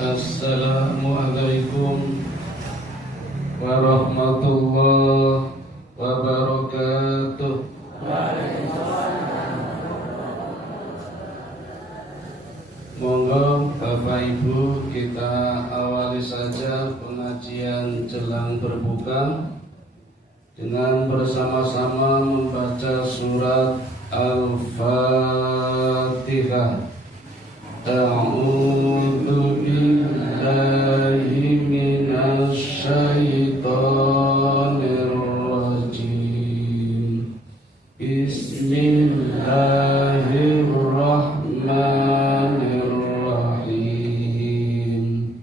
Assalamualaikum warahmatullahi wabarakatuh. Monggo Bapak Ibu, kita awali saja pengajian jelang berbuka dengan bersama-sama membaca surat Al-Fatihah. A'udzu billahi minasy syaithanir rajim. Bismillahirrahmanirrahim.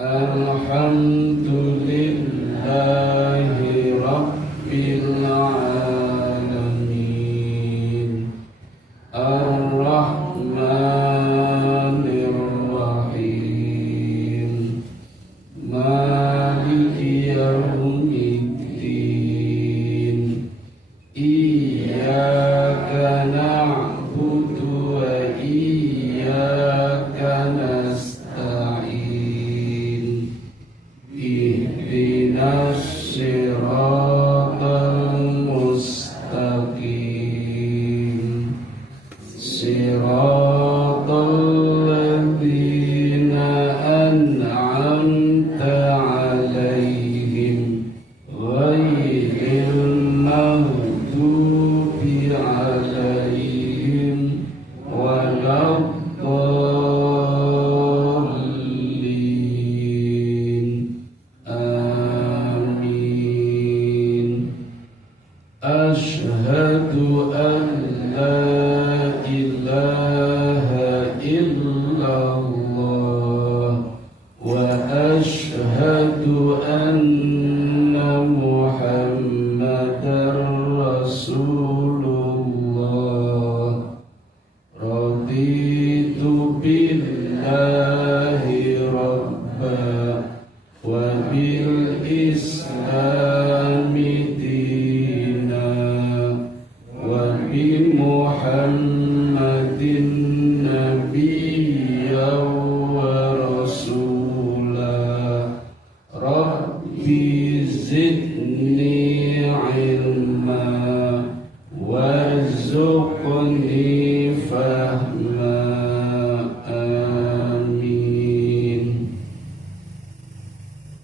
Alhamdulillahi rabbil alamin. Ar-Rahman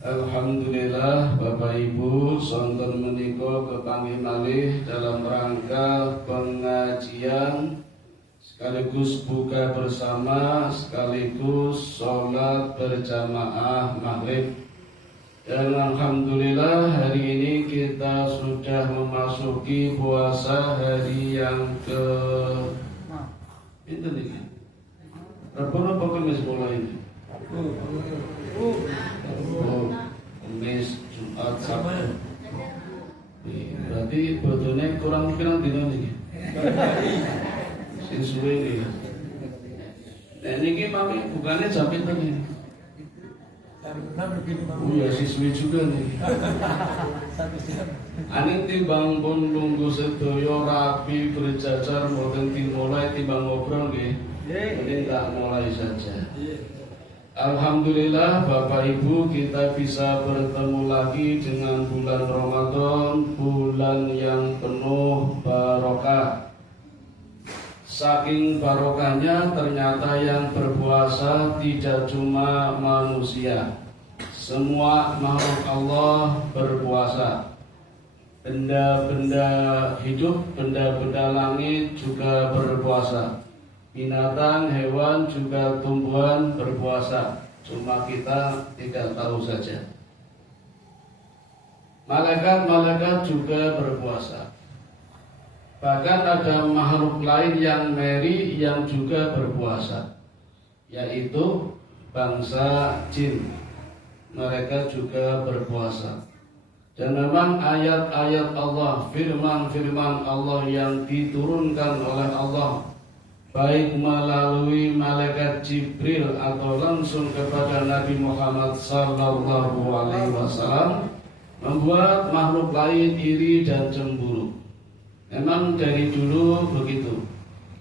Alhamdulillah Bapak Ibu, sonten menika kepanggih malih dalam rangka pengajian sekaligus buka bersama sekaligus sholat berjamaah maghrib. Dan Alhamdulillah hari ini kita sudah memasuki puasa hari yang ke itu nih. Berapa Kamis mulai ini? Kamis, Jumat, Sabtu. Berarti betulnya kurang pirang dina niki. Sing suwe iki. Nah niki mami bukannya jam pinten iki? Oh ya siswi juga nih. Aning timbang pun lungguh sedaya rapi berjajar mboten dimulai timbang ngobrol nggih. Mending tak mulai saja. Alhamdulillah Bapak Ibu, kita bisa bertemu lagi dengan bulan Ramadan, bulan yang penuh barokah. Saking barokahnya ternyata yang berpuasa tidak cuma manusia, semua makhluk Allah berpuasa. Benda-benda hidup, benda-benda langit juga berpuasa. Binatang, hewan, juga tumbuhan berpuasa. Cuma kita tidak tahu saja. Malaikat-malaikat juga berpuasa. Bahkan ada makhluk lain yang meri yang juga berpuasa, yaitu bangsa jin. Mereka juga berpuasa. Dan memang ayat-ayat Allah, firman-firman Allah yang diturunkan oleh Allah, baik melalui malaikat Jibril atau langsung kepada Nabi Muhammad SAW, membuat makhluk lain iri dan cemburu. Memang dari dulu begitu.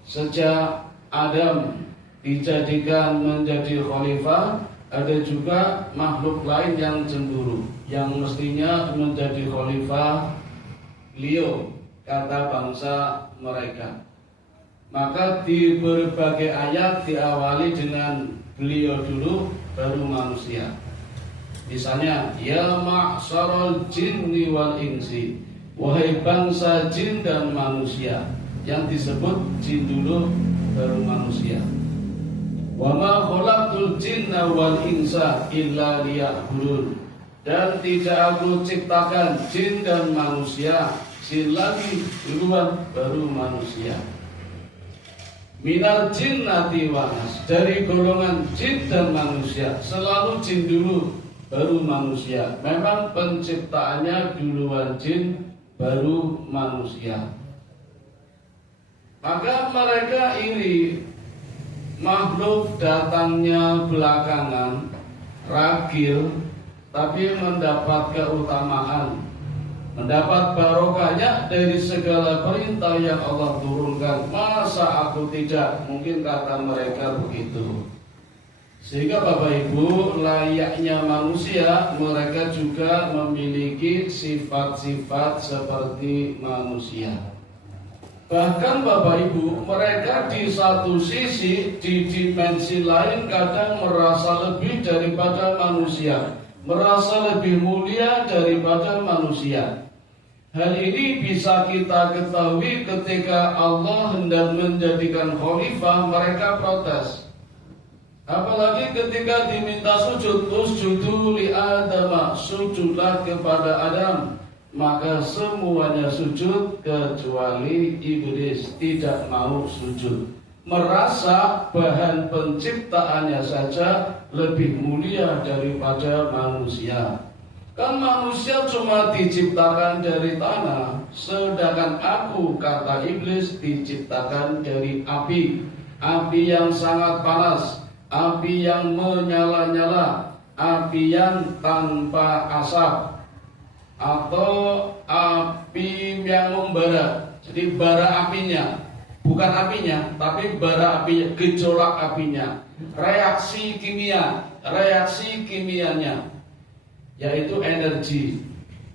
Sejak Adam dijadikan menjadi khalifah, ada juga makhluk lain yang cemburu, yang mestinya menjadi khalifah beliau, kata bangsa mereka. Maka di berbagai ayat diawali dengan beliau dulu, baru manusia. Misalnya, ya ma'syarul jinni wal insi, wahai bangsa jin dan manusia. Yang disebut jin dulu, baru manusia. Wa ma khalaqtul jinna wal insa illa liya'budun. Dan tidak aku ciptakan jin dan manusia, jin lagi duluan, baru manusia. Minal jinnati wanas, dari golongan jin dan manusia, selalu jin dulu, baru manusia. Memang penciptaannya duluan jin, baru manusia. Maka mereka iri, makhluk datangnya belakangan, ragil, tapi mendapat keutamaan, mendapat barokahnya dari segala perintah yang Allah turunkan. Masa aku tidak? Mungkin kata mereka begitu. Sehingga Bapak Ibu, layaknya manusia, mereka juga memiliki sifat-sifat seperti manusia. Bahkan Bapak Ibu, mereka di satu sisi, di dimensi lain kadang merasa lebih daripada manusia, merasa lebih mulia daripada manusia. Hal ini bisa kita ketahui ketika Allah hendak menjadikan khalifah, mereka protes. Apalagi ketika diminta sujud, usjudu li Adam, sujudlah kepada Adam. Maka semuanya sujud kecuali iblis tidak mau sujud. Merasa bahan penciptaannya saja lebih mulia daripada manusia. Kan manusia cuma diciptakan dari tanah, sedangkan aku, kata iblis, diciptakan dari api. Api yang sangat panas, api yang menyala-nyala, api yang tanpa asap, atau api yang membara. Jadi bara apinya, bukan apinya, tapi bara apinya, gejolak apinya, reaksi kimianya, yaitu energi.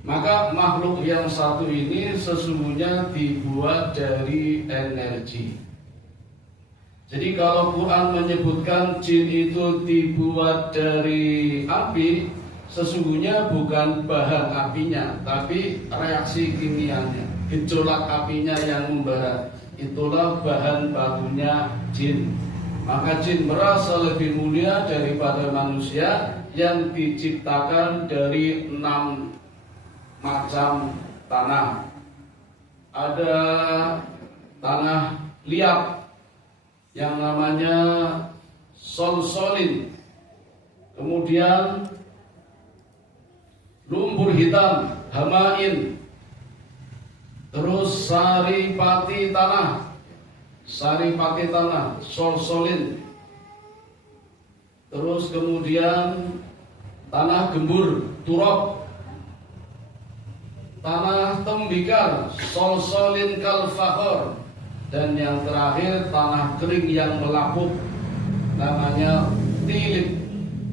Maka makhluk yang satu ini sesungguhnya dibuat dari energi. Jadi kalau Quran menyebutkan jin itu dibuat dari api, sesungguhnya bukan bahan apinya, tapi reaksi kimianya, gejolak apinya yang membara. Itulah bahan bakunya jin. Maka jin merasa lebih mulia daripada manusia yang diciptakan dari 6 macam tanah. Ada tanah liat yang namanya solsolin, kemudian lumpur hitam, hamain, terus saripati tanah, solsolin, terus kemudian tanah gembur, turab, tanah tembikar, solsolin kalfahor, dan yang terakhir tanah kering yang melapuk, namanya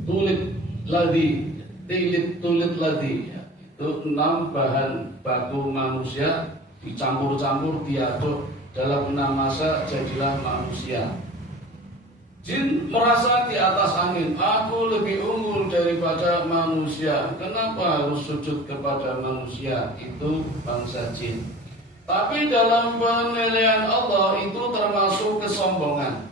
tulit ladi. Itu 6 bahan baku manusia dicampur-campur, diaduk dalam 6 masa, jadilah manusia. Jin merasa di atas angin, aku lebih unggul daripada manusia. Kenapa harus sujud kepada manusia? Itu bangsa jin. Tapi dalam penilaian Allah itu termasuk kesombongan.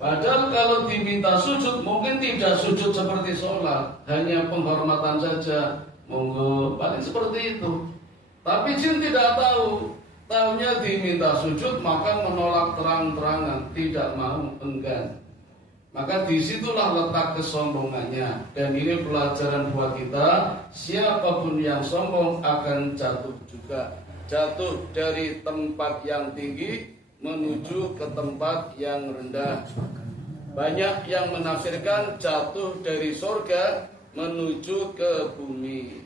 Padahal kalau diminta sujud, mungkin tidak sujud seperti sholat, hanya penghormatan saja, monggo, paling seperti itu. Tapi jin tidak tahu. Tahunya diminta sujud, maka menolak terang-terangan, tidak mau, enggan. Maka disitulah letak kesombongannya. Dan ini pelajaran buat kita, siapapun yang sombong akan jatuh juga. Jatuh dari tempat yang tinggi menuju ke tempat yang rendah. Banyak yang menafsirkan jatuh dari surga menuju ke bumi.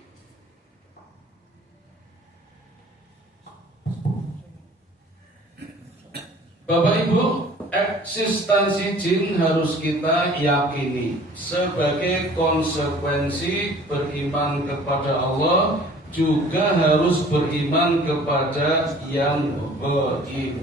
Bapak Ibu, eksistensi jin harus kita yakini sebagai konsekuensi beriman kepada Allah, juga harus beriman kepada yang gaib.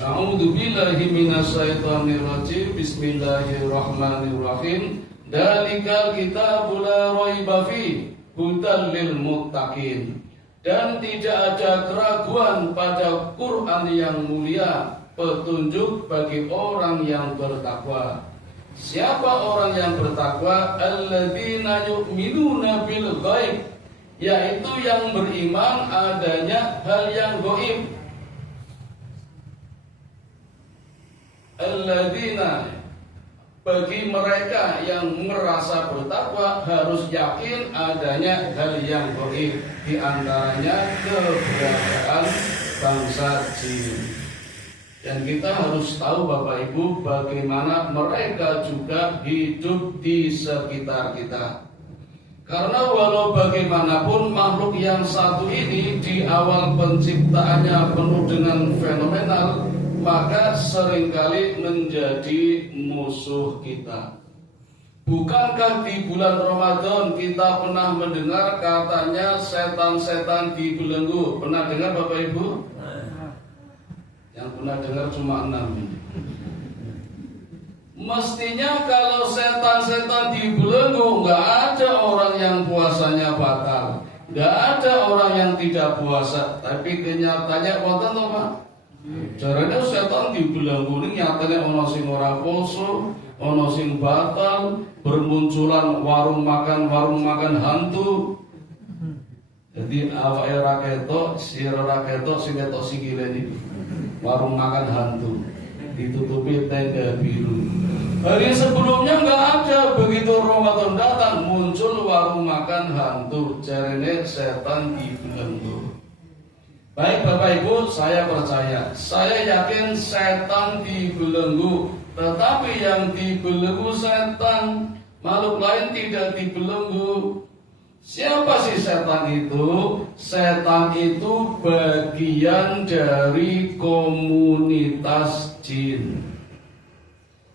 A'udzu billahi minasyaitonir rajim. Bismillahirrahmanirrahim. Dalikal kitabul la raiba fi hudal lil muttaqin. Dan tidak ada keraguan pada Quran yang mulia, petunjuk bagi orang yang bertakwa. Siapa orang yang bertakwa? Alladzina yu'minuna bil ghaib, yaitu yang beriman adanya hal yang gaib. Alladzina, bagi mereka yang merasa bertakwa harus yakin adanya hal yang gaib, di antaranya keberadaan bangsa jin. Dan kita harus tahu Bapak Ibu bagaimana mereka juga hidup di sekitar kita. Karena walau bagaimanapun makhluk yang satu ini di awal penciptaannya penuh dengan fenomenal, maka seringkali menjadi musuh kita. Bukankah di bulan Ramadan kita pernah mendengar katanya setan-setan dibelenggu? Pernah dengar Bapak Ibu? Yang pernah dengar cuma 6 ini. Mestinya kalau setan-setan dibelenggu, nggak ada orang yang puasanya batal, nggak ada orang yang tidak puasa. Tapi kenyataannya wonten to Pak? Caranya setan dibelenggu ini nyatanya ono sing ora poso, ono sing batal, bermunculan warung makan hantu. Jadi awake ora ketok, sira ora ketok, sing ketok sikile niku. Warung makan hantu ditutupi tenda biru. Hari sebelumnya nggak ada, begitu Ramadan datang muncul warung makan hantu, jarene setan dibelenggu. Baik Bapak Ibu, saya percaya, saya yakin setan dibelenggu, tetapi yang dibelenggu setan, makhluk lain tidak dibelenggu. Siapa sih setan itu? Setan itu bagian dari komunitas jin.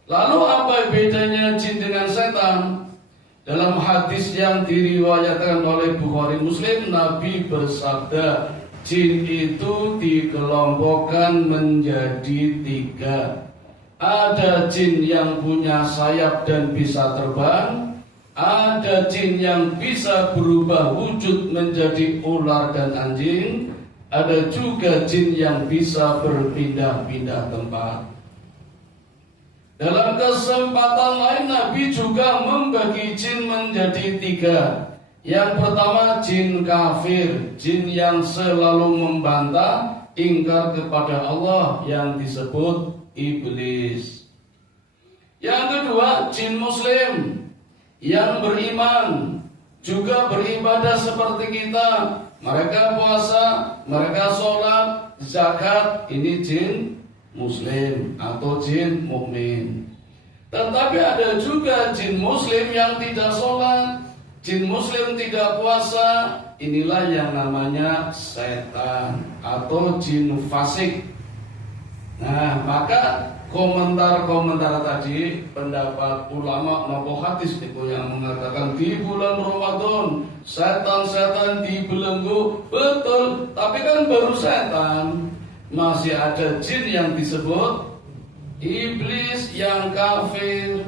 Lalu apa bedanya jin dengan setan? Dalam hadis yang diriwayatkan oleh Bukhari Muslim, Nabi bersabda, jin itu dikelompokkan menjadi 3. Ada jin yang punya sayap dan bisa terbang, ada jin yang bisa berubah wujud menjadi ular dan anjing, ada juga jin yang bisa berpindah-pindah tempat. Dalam kesempatan lain Nabi juga membagi jin menjadi 3. Yang pertama jin kafir, jin yang selalu membantah, ingkar kepada Allah, yang disebut iblis. Yang kedua jin muslim, yang beriman, juga beribadah seperti kita. Mereka puasa, mereka sholat, zakat. Ini jin muslim atau jin mukmin. Tetapi ada juga jin muslim yang tidak sholat, jin muslim tidak puasa. Inilah yang namanya setan atau jin fasik. Nah, maka komentar-komentar tadi, pendapat ulama nopo hadis itu yang mengatakan di bulan Ramadan setan-setan dibelenggu, betul, tapi kan baru setan, masih ada jin yang disebut iblis yang kafir.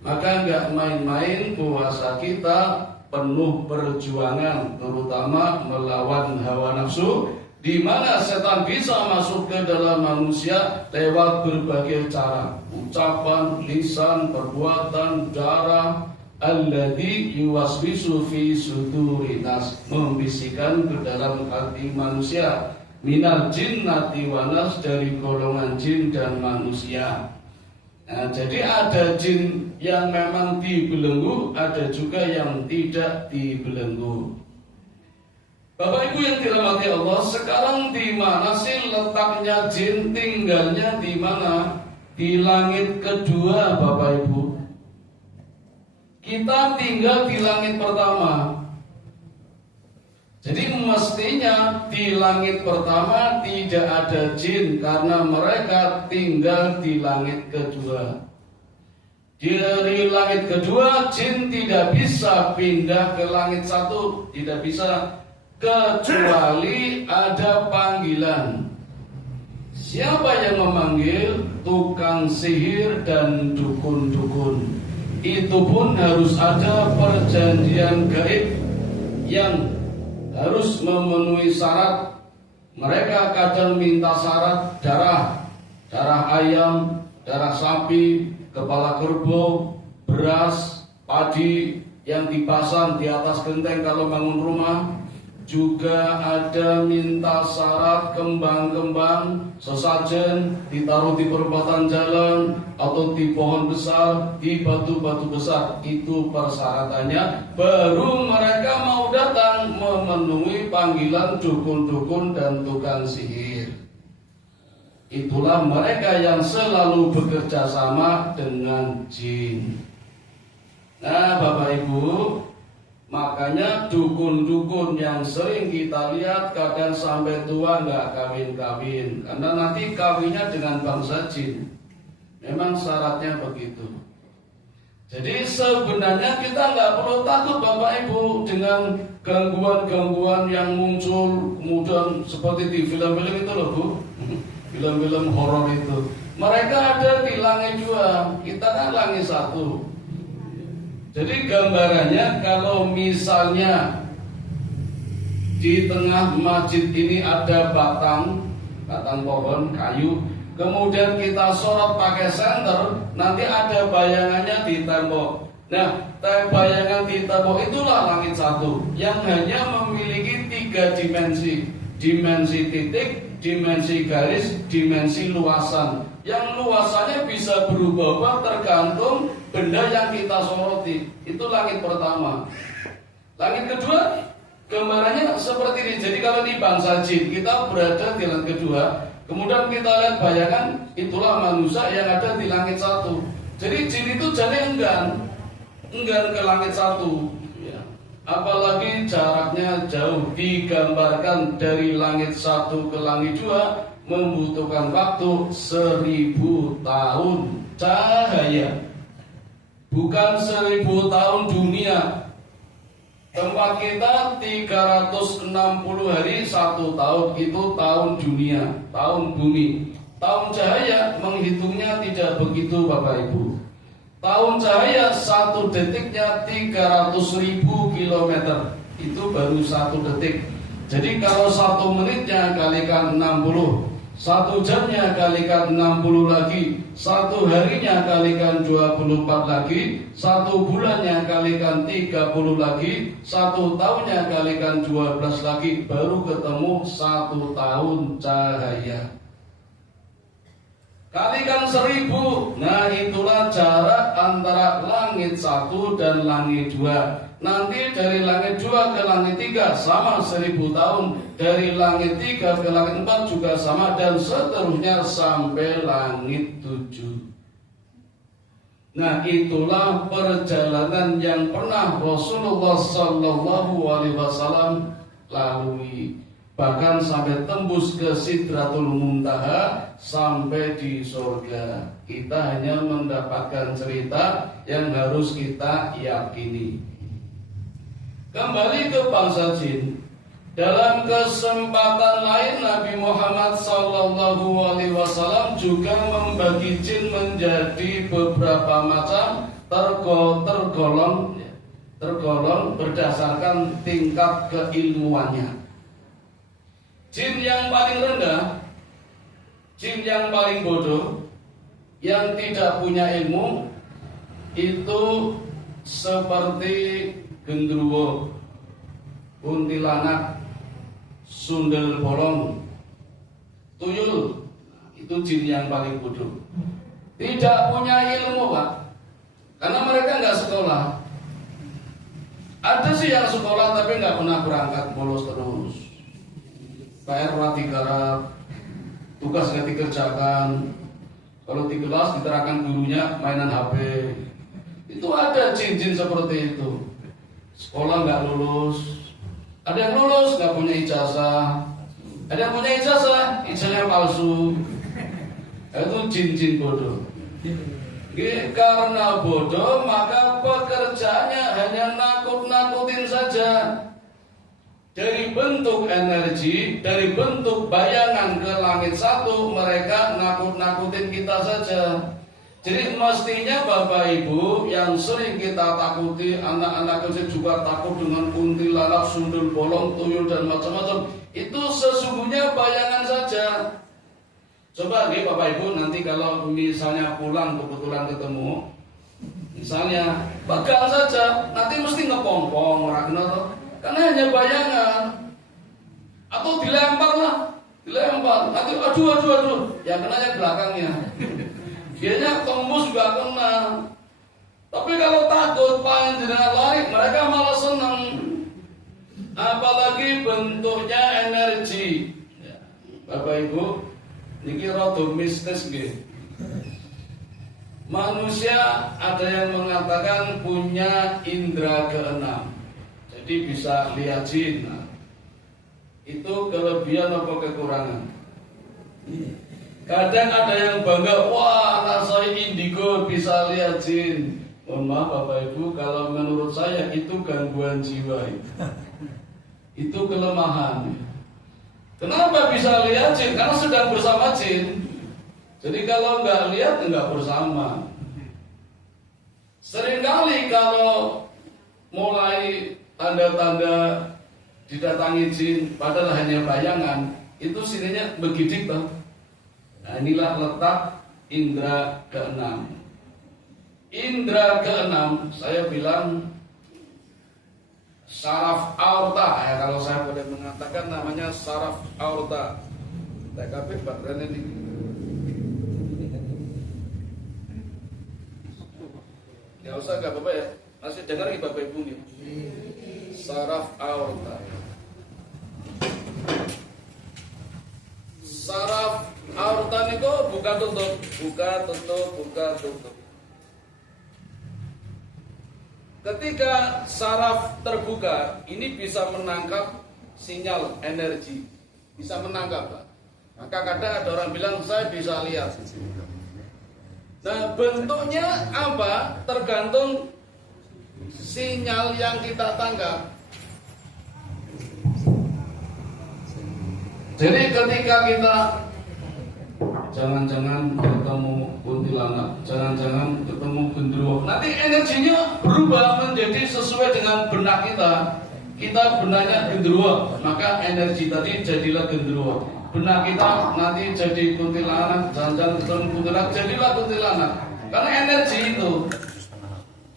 Maka nggak main-main puasa kita, penuh perjuangan, terutama melawan hawa nafsu, di mana setan bisa masuk ke dalam manusia lewat berbagai cara, ucapan, lisan, perbuatan, darah. Alladzi yuwaswisu fi sudurin nas, membisikkan ke dalam hati manusia, minal jinnati wanas, dari golongan jin dan manusia. Nah, jadi ada jin yang memang dibelenggu, ada juga yang tidak dibelenggu. Bapak Ibu yang dirahmati Allah, sekarang di mana sih letaknya jin, tinggalnya di mana? Di langit kedua Bapak Ibu. Kita tinggal di langit pertama. Jadi mestinya di langit pertama tidak ada jin karena mereka tinggal di langit kedua. Dari langit kedua jin tidak bisa pindah ke langit satu, tidak bisa, kecuali ada panggilan. Siapa yang memanggil? Tukang sihir dan dukun-dukun. Itu pun harus ada perjanjian gaib yang harus memenuhi syarat. Mereka kadang minta syarat darah ayam, darah sapi, kepala kerbau, beras, padi yang dipasang di atas genteng kalau bangun rumah. Juga ada minta syarat kembang-kembang, sesajen ditaruh di perempatan jalan atau di pohon besar, di batu-batu besar. Itu persyaratannya. Baru mereka mau datang memenuhi panggilan dukun-dukun dan tukang sihir. Itulah mereka yang selalu bekerja sama dengan jin. Nah, Bapak Ibu, makanya dukun-dukun yang sering kita lihat kadang sampai tua nggak kawin-kawin, karena nanti kawinnya dengan bangsa jin. Memang syaratnya begitu. Jadi sebenarnya kita nggak perlu takut Bapak Ibu dengan gangguan-gangguan yang muncul kemudian seperti di film-film itu loh Bu, film-film horor itu. Mereka ada di langit dua, kita kan langit satu. Jadi gambarannya kalau misalnya di tengah masjid ini ada batang pohon kayu, kemudian kita sorot pakai senter, nanti ada bayangannya di tembok. Nah, bayangan di tembok itulah langit satu yang hanya memiliki 3 dimensi. Dimensi titik, dimensi garis, dimensi luasan. Yang luasannya bisa berubah-ubah tergantung benda yang kita soroti. Itu langit pertama. Langit kedua gambarannya seperti ini. Jadi kalau di bangsa jin kita berada di langit kedua, kemudian kita lihat bayangan, itulah manusia yang ada di langit satu. Jadi jin itu jadi enggan ke langit satu ya. Apalagi jaraknya jauh, digambarkan dari langit satu ke langit dua membutuhkan waktu 1000 tahun cahaya, bukan 1000 tahun dunia. Tempat kita 360 hari 1 tahun, itu tahun dunia, tahun bumi. Tahun cahaya menghitungnya tidak begitu Bapak Ibu. Tahun cahaya 1 detiknya 300.000 kilometer, itu baru 1 detik. Jadi kalau 1 menitnya kalikan 60, 1 jamnya kalikan 60 lagi, 1 harinya kalikan 24 lagi, 1 bulannya kalikan 30 lagi, 1 tahunnya kalikan 12 lagi, baru ketemu 1 tahun cahaya. Kalikan 1000, nah itulah jarak antara langit 1 dan langit 2. Nanti dari langit 2 ke langit 3 sama 1000 tahun. Dari langit 3 ke langit 4 juga sama, dan seterusnya sampai langit 7. Nah itulah perjalanan yang pernah Rasulullah SAW lalui. Bahkan sampai tembus ke Sidratul Muntaha, sampai di surga. Kita hanya mendapatkan cerita yang harus kita yakini. Kembali ke bangsa jin. Dalam kesempatan lain Nabi Muhammad SAW juga membagi jin menjadi beberapa macam, tergolong berdasarkan tingkat keilmuannya. Jin yang paling rendah, jin yang paling bodoh, yang tidak punya ilmu, itu seperti gendruwo, kuntilanak, sundel bolong, tuyul. Itu jin yang paling bodoh. Tidak punya ilmu Pak, karena mereka nggak sekolah. Ada sih yang sekolah tapi nggak pernah berangkat, bolos terus. PR digarap, tugas nggak dikerjakan. Kalau di kelas diterangkan gurunya mainan HP. Itu ada jin-jin seperti itu. Sekolah nggak lulus, Ada yang lulus nggak punya ijazah, ada yang punya ijazahnya palsu. Itu jin-jin bodoh. Karena bodoh maka pekerjaannya hanya nakut-nakutin saja. Dari bentuk energi, dari bentuk bayangan ke langit satu, mereka nakut-nakutin kita saja. Jadi mestinya Bapak Ibu yang sering kita takuti, anak-anak kecil juga takut dengan kuntilanak, sundul bolong, tuyul dan macam-macam. Itu sesungguhnya bayangan saja. Coba nih Bapak Ibu nanti kalau misalnya pulang kebetulan ketemu, misalnya pegang saja, nanti mesti ngepompong orang kenal, karena hanya bayangan. Atau dilempar lah, nanti aduh, yang kenanya belakangnya. Dianya tembus juga kena. Tapi kalau takut pengen jenengan lari, mereka malah senang. Apalagi bentuknya energi. Ya, Bapak Ibu, niki rada mistis nggih. Manusia ada yang mengatakan punya indera keenam. Jadi bisa lihat jin. Nah, itu kelebihan apa kekurangan? Kadang ada yang bangga, wah anak saya indigo bisa lihat jin. Mohon maaf Bapak Ibu, kalau menurut saya itu gangguan jiwa itu kelemahan. Kenapa bisa lihat jin? Karena sedang bersama jin. Jadi kalau nggak lihat nggak bersama. Seringkali kalau mulai tanda-tanda didatangi jin, padahal hanya bayangan, itu sininya begidik toh. Nah, inilah letak indera keenam. Indera keenam, saya bilang saraf aorta. Ya, kalau saya boleh mengatakan namanya saraf aorta. TKP baterai ini. Ya usah nggak Bapak ya, masih dengar nih Bapak Ibu nih. Saraf aorta. Saraf aorta niku buka tutup. Ketika saraf terbuka, ini bisa menangkap sinyal energi, bisa menangkap, Pak. Maka kadang ada orang bilang saya bisa lihat. Nah, bentuknya apa? Tergantung sinyal yang kita tangkap. Jadi ketika kita jangan-jangan ketemu kuntilanak, jangan-jangan ketemu genderuwo, nanti energinya berubah menjadi sesuai dengan benak kita. Kita benaknya genderuwo, maka energi tadi jadilah genderuwo. Benak kita nanti jadi kuntilanak, jangan-jangan ketemu kuntilanak, jadilah kuntilanak. Karena energi itu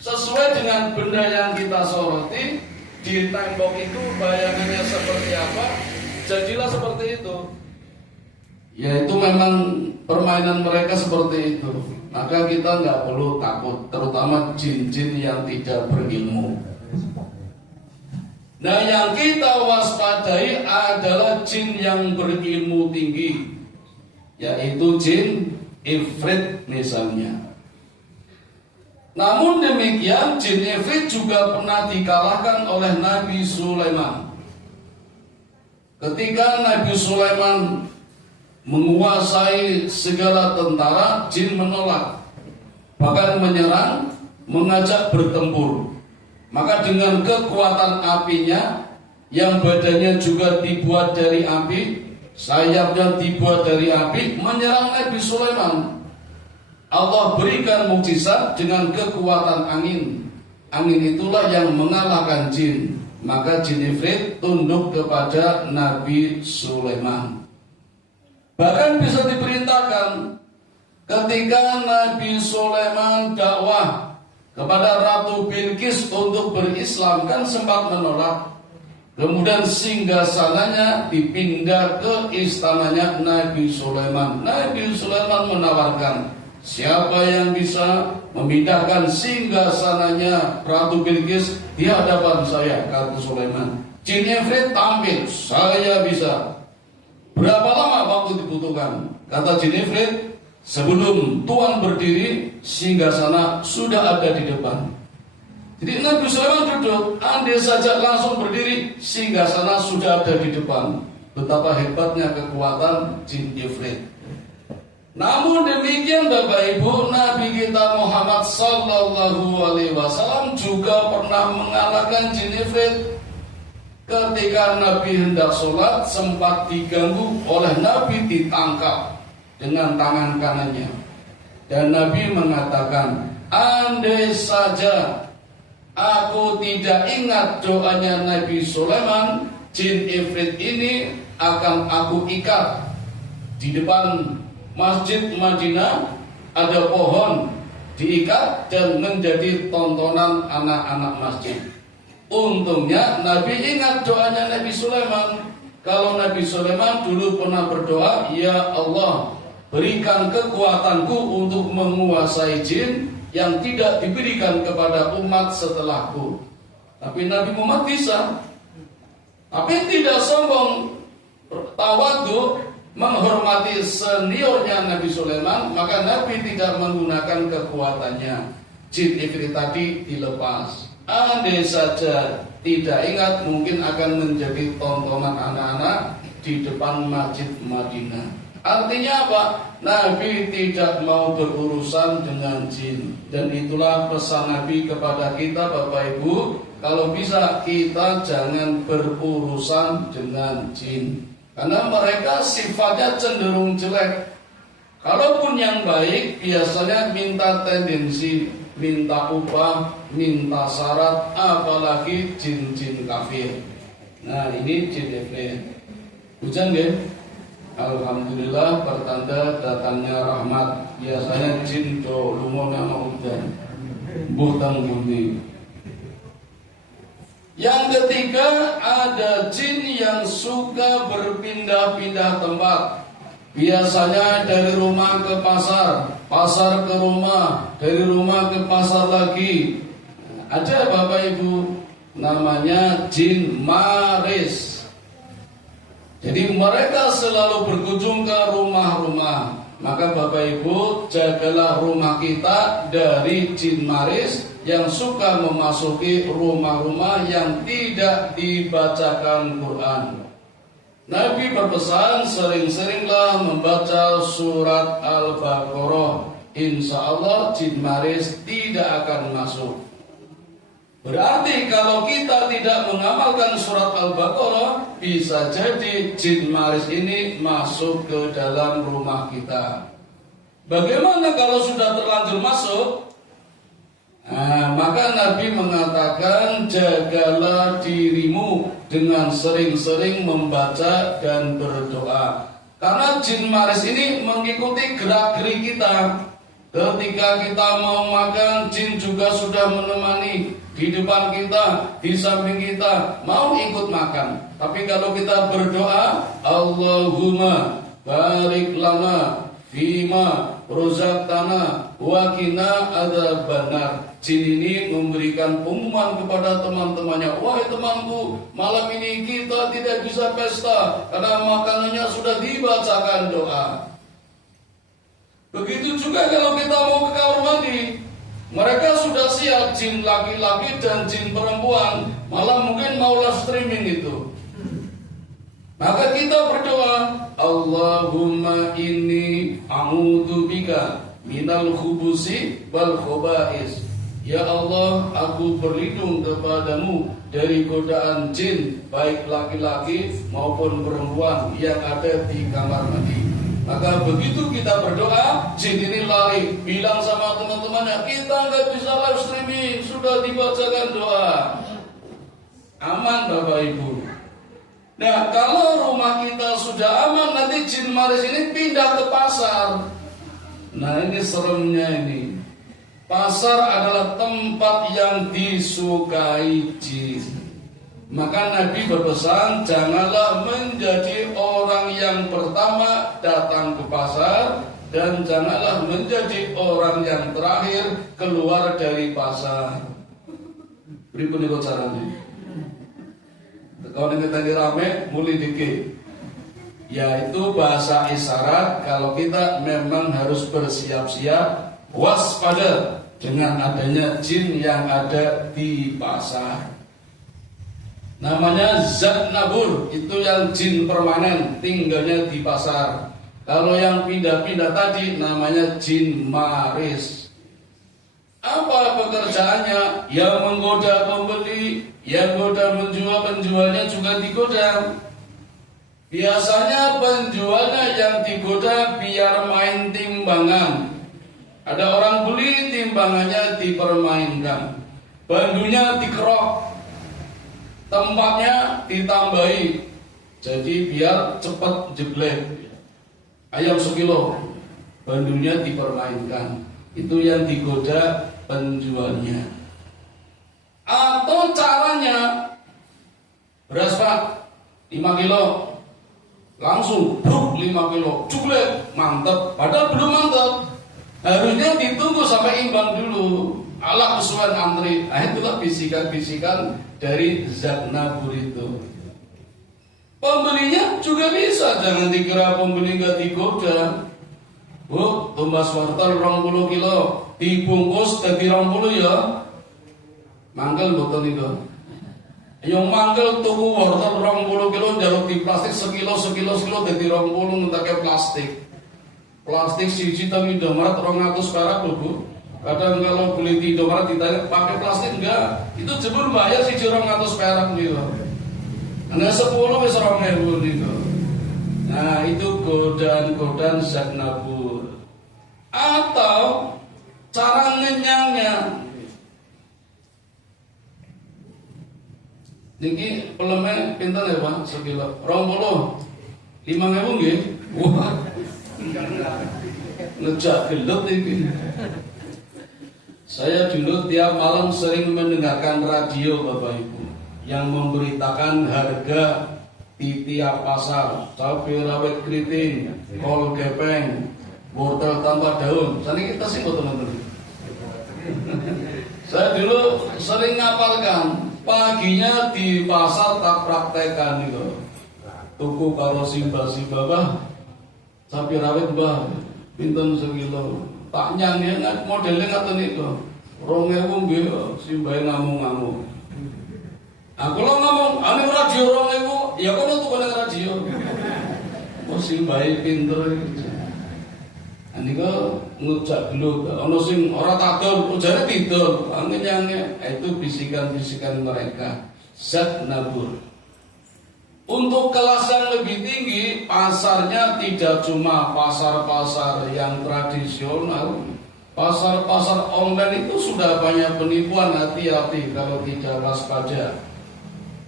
sesuai dengan benda yang kita soroti, di tembok itu bayangannya seperti apa, jadilah seperti itu. Ya itu memang permainan mereka seperti itu. Maka kita nggak perlu takut, terutama jin-jin yang tidak berilmu. Nah, yang kita waspadai adalah jin yang berilmu tinggi, yaitu jin ifrit misalnya. Namun demikian, jin ifrit juga pernah dikalahkan oleh Nabi Sulaiman. Ketika Nabi Sulaiman menguasai segala tentara, jin menolak, bahkan menyerang, mengajak bertempur. Maka dengan kekuatan apinya, yang badannya juga dibuat dari api, sayapnya dibuat dari api, menyerang Nabi Sulaiman. Allah berikan mukjizat dengan kekuatan angin. Angin itulah yang mengalahkan jin. Maka jin ifrit tunduk kepada Nabi Sulaiman. Bahkan bisa diperintahkan ketika Nabi Sulaiman dakwah kepada Ratu Bilqis untuk berislam, kan sempat menolak. Kemudian singgasananya dipindah ke istananya Nabi Sulaiman. Nabi Sulaiman menawarkan, siapa yang bisa memindahkan singgasananya Ratu Bilqis di hadapan saya, kata Sulaiman. Jin ifrit tampil, saya bisa. Berapa lama waktu dibutuhkan? Kata jin ifrit, sebelum Tuan berdiri, singgasana sudah ada di depan. Jadi Nabi Sulaiman duduk, andai saja langsung berdiri, singgasana sudah ada di depan. Betapa hebatnya kekuatan jin ifrit. Namun demikian Bapak Ibu, Nabi kita Muhammad Sallallahu Alaihi Wasallam juga pernah mengalahkan jin ifrit. Ketika Nabi hendak sholat, sempat diganggu oleh Nabi, ditangkap dengan tangan kanannya. Dan Nabi mengatakan, andai saja aku tidak ingat doanya Nabi Sulaiman, jin ifrit ini akan aku ikat di depan Masjid Madinah, ada pohon diikat dan menjadi tontonan anak-anak masjid. Untungnya Nabi ingat doanya Nabi Sulaiman. Kalau Nabi Sulaiman dulu pernah berdoa, ya Allah, berikan kekuatanku untuk menguasai jin yang tidak diberikan kepada umat setelahku. Tapi Nabi Muhammad bisa, tapi tidak sombong, tawadhu, menghormati seniornya Nabi Sulaiman, maka Nabi tidak menggunakan kekuatannya. Jin ifrit tadi dilepas. Andai saja tidak ingat, mungkin akan menjadi tontonan anak-anak di depan Masjid Madinah. Artinya apa? Nabi tidak mau berurusan dengan jin. Dan itulah pesan Nabi kepada kita Bapak Ibu, kalau bisa kita jangan berurusan dengan jin, karena mereka sifatnya cenderung jelek. Kalaupun yang baik, biasanya minta tendensi, minta upah, minta syarat, apalagi jin-jin kafir. Nah ini jin ifrit. Hujan ya? Alhamdulillah, pertanda datangnya rahmat. Biasanya jin do lunga nama hujan, buhtang bumi. Yang ketiga, ada jin yang suka berpindah-pindah tempat. Biasanya dari rumah ke pasar, pasar ke rumah, dari rumah ke pasar lagi. Ada Bapak Ibu, namanya jin maris. Jadi mereka selalu berkunjung ke rumah-rumah. Maka Bapak Ibu, jagalah rumah kita dari jin maris yang suka memasuki rumah-rumah yang tidak dibacakan Quran. Nabi berpesan, sering-seringlah membaca surat Al-Baqarah. Insya Allah jin maris tidak akan masuk. Berarti kalau kita tidak mengamalkan surat Al-Baqarah, bisa jadi jin maris ini masuk ke dalam rumah kita. Bagaimana kalau sudah terlanjur masuk? Nah, maka Nabi mengatakan, jagalah dirimu dengan sering-sering membaca dan berdoa. Karena jin maris ini mengikuti gerak-gerik kita. Ketika kita mau makan, jin juga sudah menemani di depan kita, di samping kita, mau ikut makan. Tapi kalau kita berdoa, Allahumma barik lana fima rozaqtana wa qina adzabannar. Jin ini memberikan pengumuman kepada teman-temannya, wahai temanku, malam ini kita tidak bisa pesta karena makanannya sudah dibacakan doa. Begitu juga kalau kita mau ke kamar mandi, mereka sudah siap, jin laki-laki dan jin perempuan, malah mungkin mau live streaming itu. Maka kita berdoa, Allahumma inni a'udzubika minal khubusi wal khobais. Ya Allah, aku berlindung kepadamu dari godaan jin, baik laki-laki maupun perempuan yang ada di kamar mandi. Maka begitu kita berdoa, jin ini lari, bilang sama teman-temannya, kita nggak bisa live streaming, sudah dibacakan doa. Aman Bapak Ibu. Nah, kalau rumah kita sudah aman, nanti jin maris ini pindah ke pasar. Nah, ini seremnya ini. Pasar adalah tempat yang disukai jin. Maka Nabi berpesan, janganlah menjadi orang yang pertama datang ke pasar, dan janganlah menjadi orang yang terakhir keluar dari pasar. Berikut ikut caranya. Kalau kita rame, mulai dikit. Yaitu bahasa isyarat, kalau kita memang harus bersiap-siap, waspada, dengan adanya jin yang ada di pasar. Namanya zat nabur, itu yang jin permanen tinggalnya di pasar. Kalau yang pindah-pindah tadi namanya jin maris. Apa pekerjaannya? Yang menggoda pembeli, yang goda penjual, penjualnya juga digoda. Biasanya penjualnya yang digoda biar main timbangan. Ada orang beli, timbangannya dipermainkan, bandunya dikerok, tempatnya ditambahi, jadi biar cepat jeblek. Ayam sekilo, bandunya dipermainkan. Itu yang digoda penjualnya. Atau caranya, beras pak 5 kilo, langsung bruk 5 kilo, jeblek, mantep. Padahal belum mantep, harusnya ditunggu sampai imbang dulu. Ala kesuwen antri. Nah, itulah bisikan-bisikan dari zat nabur itu. Pembelinya juga bisa, jangan dikira pembeli nggak digoda. Bu, tumbas wortel 20 kilo, dibungkus dari 20 ya. Mangkel betul itu. Yang mangkel tuku wortel 20 kilo, jaluk di plastik sekilo dari 20 ngetake plastik. Plastik siji teng Indomaret 200 perak lho Bu. Kadang kalau beli di Indomaret ditanya pakai plastik enggak, itu jebul bayar siji 200 perak gitu. Nah 10 wis 2000 gitu. Nah itu godaan-godaan zat nabur. Atau cara ngenyangnya. Niki peleme pinten ya Pak sekilo? 20. 5.000 nggih. Wah. Ngejak gelut ini. Saya dulu tiap malam sering mendengarkan radio Bapak Ibu yang memberitakan harga di tiap pasar. Cabai rawit keriting, kol gepeng, wortel tanpa daun. Sani kita sih teman-teman. Saya dulu sering ngapalkan, paginya di pasar tak praktekan itu. Tuku karo simba-simba bah, cabai rawit bah, pinten sekilo. Tak nyanyi modelnya ngaten itu. 2.000 nggih simbahe ngamung-ngamung. Aku lo ngomong, ane radio 2.000, ya kono tuku nang radio. Oh simbahe pinter iki. Ane kok ngujak gelut, ana sing ora tadol, ujare tidul. Nyanyi itu bisikan-bisikan mereka. Zat nabur. Untuk kelas yang lebih tinggi, pasarnya tidak cuma pasar-pasar yang tradisional. Pasar-pasar online itu sudah banyak penipuan, hati-hati kalau tidak waspada.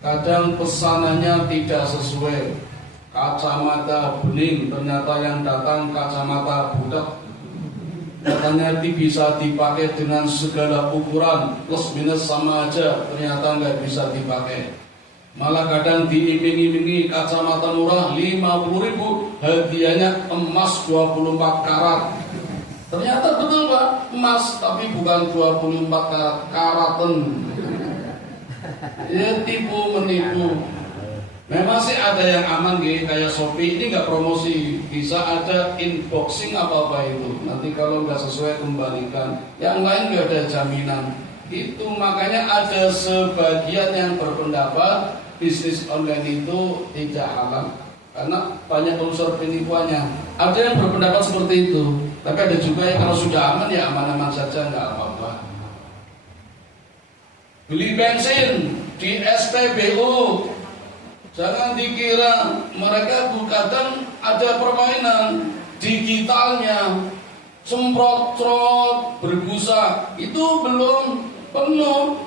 Kadang pesanannya tidak sesuai. Kacamata bening, ternyata yang datang kacamata budak. Katanya bisa dipakai dengan segala ukuran, plus minus sama aja, ternyata nggak bisa dipakai. Malah kadang diiming-imingi kacamata murah 50.000, hadiahnya emas 24 karat. Ternyata betul Pak, emas tapi bukan 24 karat, karaten. Ya tipu menipu. Memang sih ada yang aman gitu, kayak Shopee ini nggak promosi, bisa ada inboxing apa itu. Nanti kalau nggak sesuai kembalikan. Yang lain nggak ada jaminan. Itu makanya ada sebagian yang berpendapat bisnis online itu tidak halal karena banyak unsur penipuannya. Ada yang berpendapat seperti itu, tapi ada juga yang kalau sudah aman ya aman-aman saja, nggak apa-apa. Beli bensin di SPBU, jangan dikira mereka kadang ada permainan digitalnya, semprot-semprot berbusa, itu belum penuh.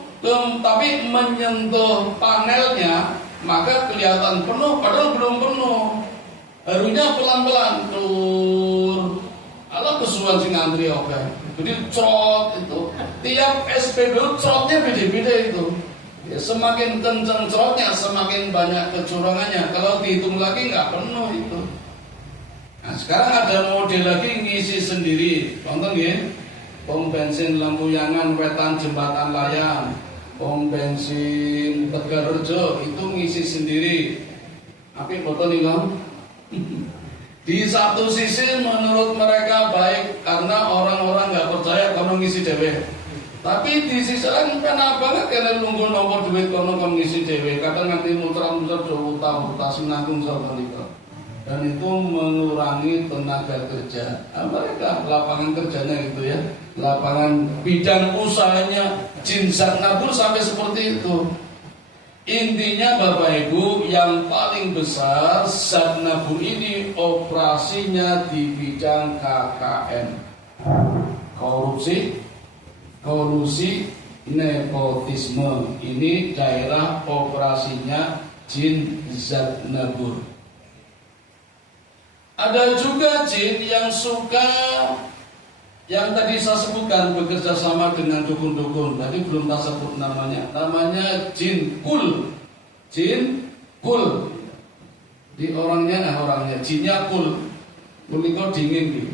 Tapi menyentuh panelnya maka kelihatan penuh padahal belum penuh. Harusnya pelan-pelan tur. Ala kesuwan sing ngantri oke. Jadi crot itu. Tiap SPBU crotnya beda-beda itu. Ya, semakin kencang crotnya semakin banyak kecurangannya. Kalau dihitung lagi nggak penuh itu. Nah, sekarang ada model lagi ngisi sendiri. Contoh ya, pom bensin Lampuyangan Wetan Jembatan Layang, pom bensin Tegalrejo itu ngisi sendiri. Tapi foto nih Bang. Di satu sisi menurut mereka baik karena orang-orang nggak percaya kalau ngisi dewe. Tapi di sisi lain penak banget kena nunggu nomor duit kono kon ngisi dhewe. Kadang nanti muter-muter do utang-utang sing nanggung sapa nika. Dan itu mengurangi tenaga kerja. Mereka lapangan kerjanya gitu ya. Lapangan bidang usahanya jin zat nabur sampai seperti itu. Intinya Bapak Ibu, yang paling besar zat nabur ini operasinya di bidang KKN. Korupsi, kolusi, nepotisme. Ini daerah operasinya jin zat nabur. Ada juga jin yang suka, yang tadi saya sebutkan, bekerja sama dengan dukun-dukun. Tadi belum tak sebut namanya. Namanya jin kul. Jin kul. Di orangnya jinnya kul. Kul itu dingin gitu.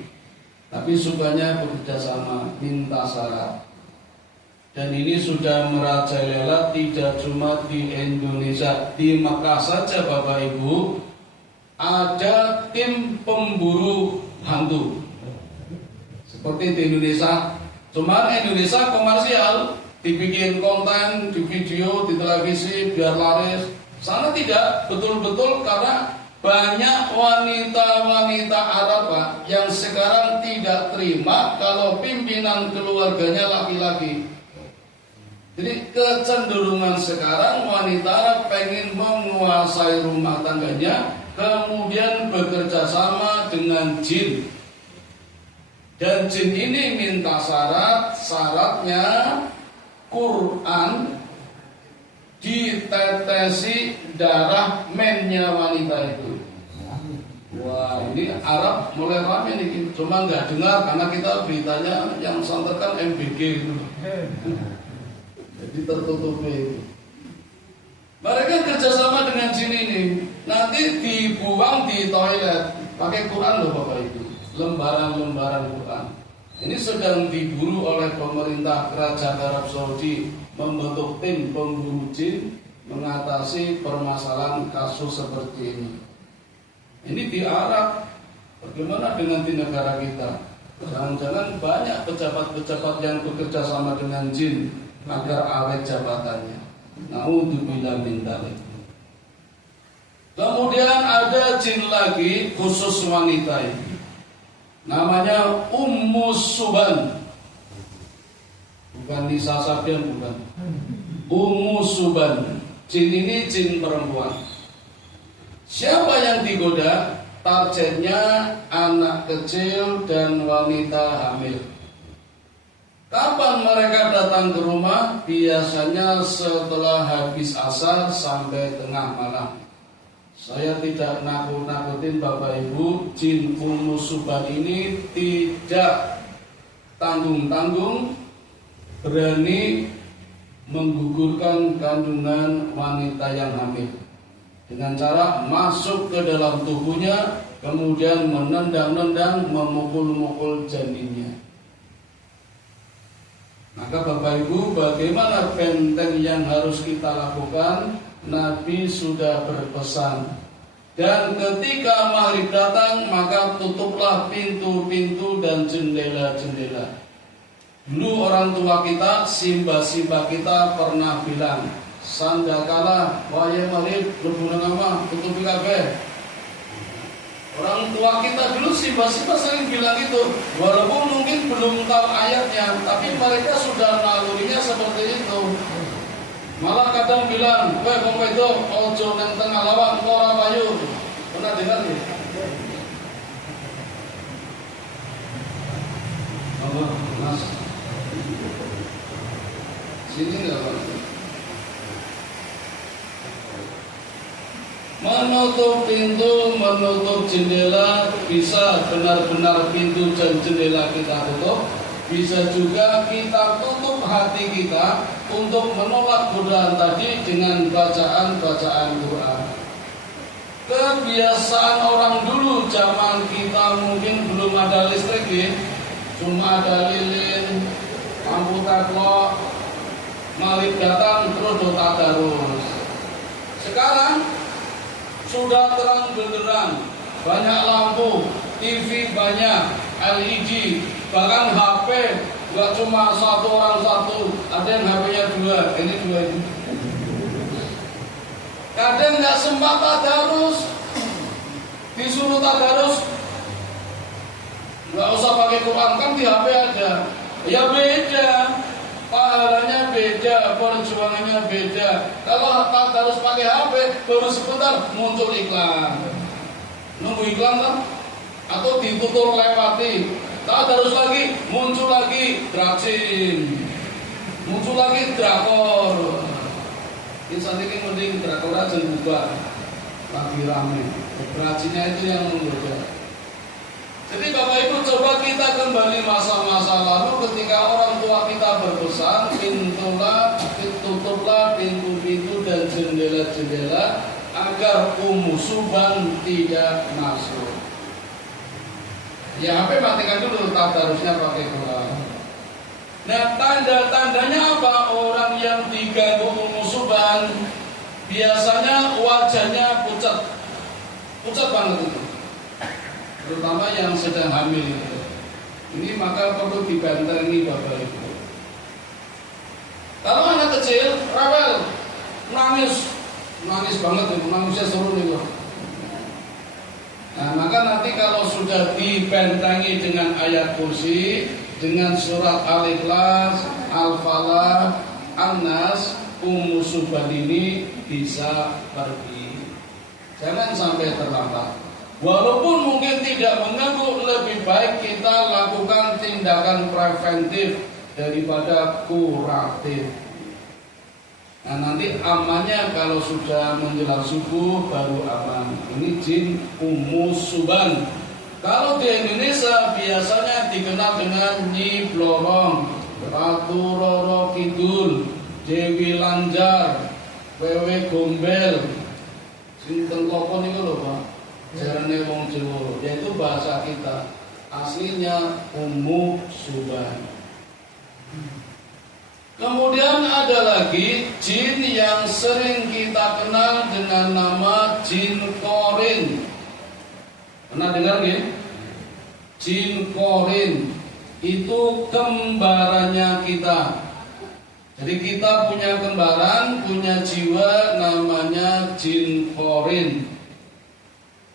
Tapi sukanya bekerja sama, minta syarat. Dan ini sudah merajalela tidak cuma di Indonesia. Di Makkah saja Bapak Ibu, ada tim pemburu hantu. Seperti di Indonesia. Cuma Indonesia komersial, dibikin konten, di video, di televisi, biar laris. Sana tidak, betul-betul karena banyak wanita-wanita Arab Pak, yang sekarang tidak terima kalau pimpinan keluarganya laki-laki. Jadi kecenderungan sekarang wanita Arab pengen menguasai rumah tangganya, kemudian bekerja sama dengan jin. Dan jin ini minta syaratnya Quran ditetesi darah mennya wanita itu. Wah, ini Arab mulai ramai nih. Cuma nggak dengar karena kita beritanya yang santerkan MBG itu. Jadi tertutupi. Mereka kerjasama dengan jin ini. Nanti dibuang di toilet. Pakai Quran loh Bapak Ibu. Lembaran-lembaran Quran. Ini sedang diburu oleh pemerintah Kerajaan Arab Saudi, membentuk tim pemburu jin mengatasi permasalahan kasus seperti ini. Ini di Arab. Bagaimana dengan di negara kita? Jangan-jangan banyak pejabat-pejabat yang bekerja sama dengan jin agar awet jabatannya. Naudzubillah min dzalik. Kemudian ada jin lagi khusus wanita ini. Namanya Ummu Suban. Bukan Nisa Sabian, bukan. Ummu Suban. Jin ini jin perempuan. Siapa yang digoda? Targetnya anak kecil dan wanita hamil. Kapan mereka datang ke rumah? Biasanya setelah habis asar sampai tengah malam. Saya tidak nakut-nakutin Bapak Ibu, jin Ummu Suban ini tidak tanggung-tanggung berani menggugurkan kandungan wanita yang hamil dengan cara masuk ke dalam tubuhnya, kemudian menendang-nendang, memukul-mukul janinnya. Maka Bapak Ibu, bagaimana benteng yang harus kita lakukan? Nabi sudah berpesan, dan ketika maghrib datang maka tutuplah pintu-pintu dan jendela-jendela. Dulu orang tua kita, simba-simba kita pernah bilang, sandakala waya maghrib lebu nama tutupi kabeh. Orang tua kita dulu simba-simba sering bilang itu, walaupun mungkin belum tahu ayatnya, tapi mereka sudah nalurinya seperti itu. Malah kadang bilang, weh wong itu ojo nang tengah lawang ora payu. Pernah dengar nih? Allah, Mas. Sini enggak, Pak? Menutup pintu, menutup jendela, bisa benar-benar pintu dan jendela kita tutup. Bisa juga kita tutup hati kita untuk menolak godaan tadi dengan bacaan-bacaan Quran. Kebiasaan orang dulu zaman kita mungkin belum ada listrik ya, cuma ada lilin, lampu teplok, maghrib datang terus doa tadarus. Sekarang sudah terang benderang, banyak lampu, TV banyak, LED, bahkan HP Nggak cuma satu orang satu, ada yang HP-nya dua, ini dua ini. Kadang nggak sempat tadarus, disuruh tadarus, nggak usah pakai Quran, kan di HP ada. Ya beda, pahalanya beda, perjuangannya beda. Kalau tadarus pakai HP, baru sebentar muncul iklan. Nunggu iklan kan? Atau ditutur lewati. Tadarus lagi, muncul lagi draksin, muncul lagi drakor. Insan ini mending drakor aja buka, lagi rame. Draksinnya itu yang menggoda. Jadi Bapak Ibu, coba kita kembali masa-masa lalu ketika orang tua kita berpesan, tutuplah pintu-pintu dan jendela-jendela agar umusuban tidak masuk. Ya HP matikan dulu, tadarusnya pakai Quran. Nah tanda-tandanya apa? Orang yang diganggu umusuban biasanya wajahnya pucat banget itu. Terutama yang sedang hamil itu. Ini maka perlu dibantengi Bapak Ibu. Kalau anak kecil rewel, nangis banget itu, nangisnya seru nih. Nah, maka nanti kalau sudah dibentengi dengan ayat kursi, dengan surat Al-Ikhlas, Al-Falaq, An-Nas, umusuban ini bisa pergi. Jangan sampai terlambat. Walaupun mungkin tidak mengganggu, lebih baik kita lakukan tindakan preventif daripada kuratif. Nah nanti amannya kalau sudah menjelang subuh baru aman. Ini jin umusuban. Kalau di Indonesia biasanya dikenal dengan Nyi Blorong, Ratu Roro Kidul, Dewi Lanjar, Wewe Gombel, Sinten Kopon itu loh Pak. Jarane wong Jawa, yaitu bahasa kita. Aslinya umusuban. Kemudian ada lagi jin yang sering kita kenal dengan nama jin korin. Pernah dengar nggih? Jin korin itu kembarannya kita. Jadi kita punya kembaran, punya jiwa namanya jin korin.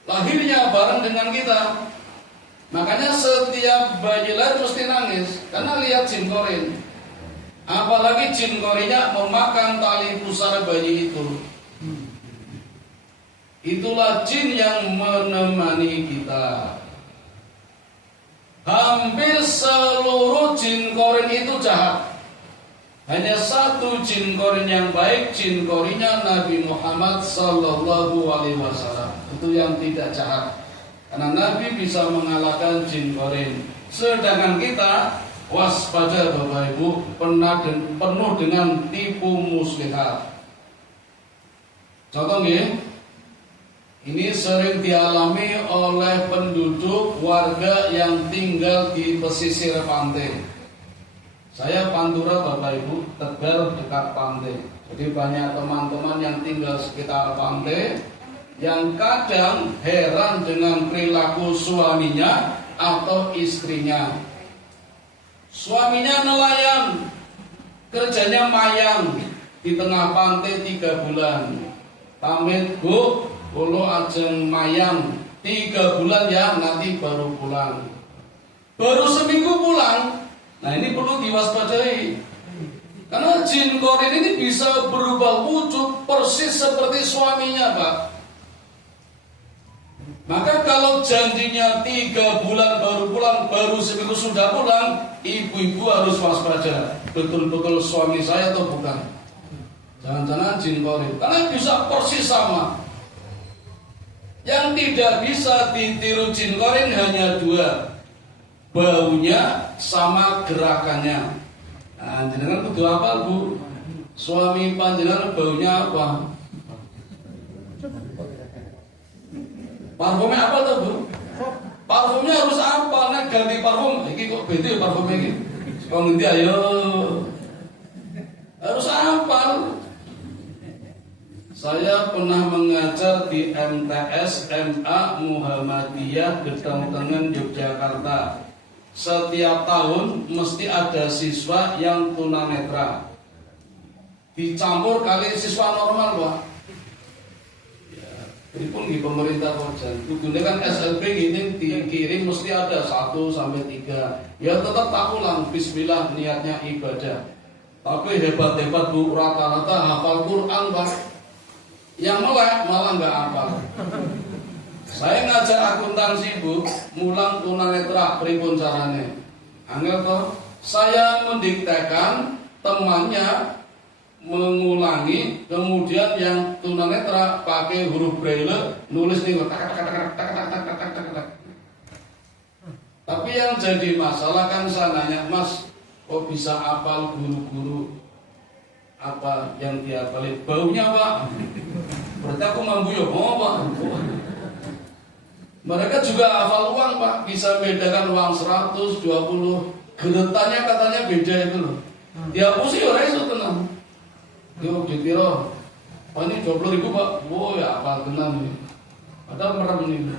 Lahirnya bareng dengan kita. Makanya setiap bayi lahir mesti nangis karena lihat jin korin. Apalagi jin korinnya memakan tali pusara bayi itu. Itulah jin yang menemani kita. Hampir seluruh jin korin itu jahat. Hanya satu jin korin yang baik, jin korinnya Nabi Muhammad Sallallahu Alaihi Wasallam. Itu yang tidak jahat. Karena Nabi bisa mengalahkan jin korin. Sedangkan kita waspada Bapak Ibu, penuh dengan tipu muslihat. Contoh nih, ini sering dialami oleh penduduk warga yang tinggal di pesisir pantai. Saya Pantura Bapak Ibu, Tegal dekat pantai. Jadi banyak teman-teman yang tinggal sekitar pantai yang kadang heran dengan perilaku suaminya atau istrinya. Suaminya nelayan, kerjanya mayang di tengah pantai 3 bulan. Pamit Bu, kulo ajeng mayang 3 bulan ya, nanti baru pulang. Baru seminggu pulang. Nah ini perlu diwaspadai. Karena jin korin ini bisa berubah wujud persis seperti suaminya Pak. Maka kalau janjinya 3 bulan baru pulang, baru seminggu sudah pulang, ibu-ibu harus waspada. Betul-betul suami saya atau bukan? Jangan-jangan jin korin. Karena bisa persis sama. Yang tidak bisa ditiru jin korin hanya 2. Baunya sama gerakannya. Nah, jenengan kudu apa Bu? Suami panjenengan baunya apa? Parfumnya apa tuh Bu? Parfumnya harus apa? Nek ganti parfum, iki kok beda ya parfumnya iki. Kok ngendi ayo? Harus apa? Saya pernah mengajar di MTS MA Muhammadiyah Gedong Tengen Yogyakarta. setiap tahun mesti ada siswa yang tunanetra. Dicampur kali siswa normal, Pak. Ini pun di pemerintah Kojan. Kudune kan SLB gini dikirim mesti ada 1 sampai 3. Ya tetap tak ulang. Bismillah niatnya ibadah. Tapi hebat-hebat Bu, rata-rata hafal Quran, Pak. Yang melek malah nggak hafal. Saya ngajar akuntansi, Bu, mulang tunanetra pripun carane. Angel toh, saya mendiktekan, temannya mengulangi, kemudian yang tunanetra pakai huruf braille nulis nih tak. Tapi yang jadi masalah kan saya nanya, Mas, kok bisa hafal guru-guru apa yang dihafalin? Baunya, Pak. Berarti aku mampu ya, Pak. Mereka juga hafal uang, Pak, bisa bedakan uang 100, 20. Geretannya katanya beda itu loh. Dihapusi orang itu tenang. Yo dikira, oh ini 20.000 Pak, wow ya apa tenang ini, ada merem ini.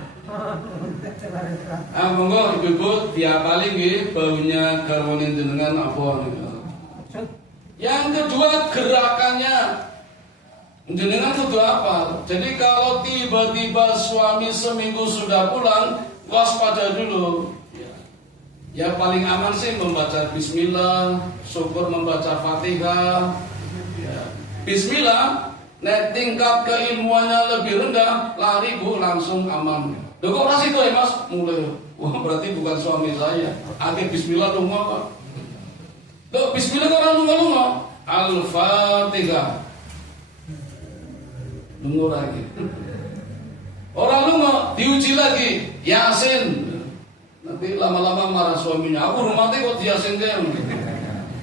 Monggo ibu-ibu diapali nggih baunya garwane jenengan apa niku. Yang kedua gerakannya jenengan kudu apa? Jadi kalau tiba-tiba suami seminggu sudah pulang, waspada dulu. Ya paling aman sih membaca bismillah, syukur membaca Fatihah. Bismillah, nek tingkat keilmuannya lebih rendah, lari Bu langsung aman. Loh kok rasih itu ya Mas? Mulai, wah berarti bukan suami saya. Akhir Bismillah lunga Pak. Loh Bismillah kok lunga-lunga? Al-Fatihah. Lunga lagi. Orang lunga, diuji lagi, Yasin. Nanti lama-lama marah suaminya. Aku rumahnya kok Yasin deh.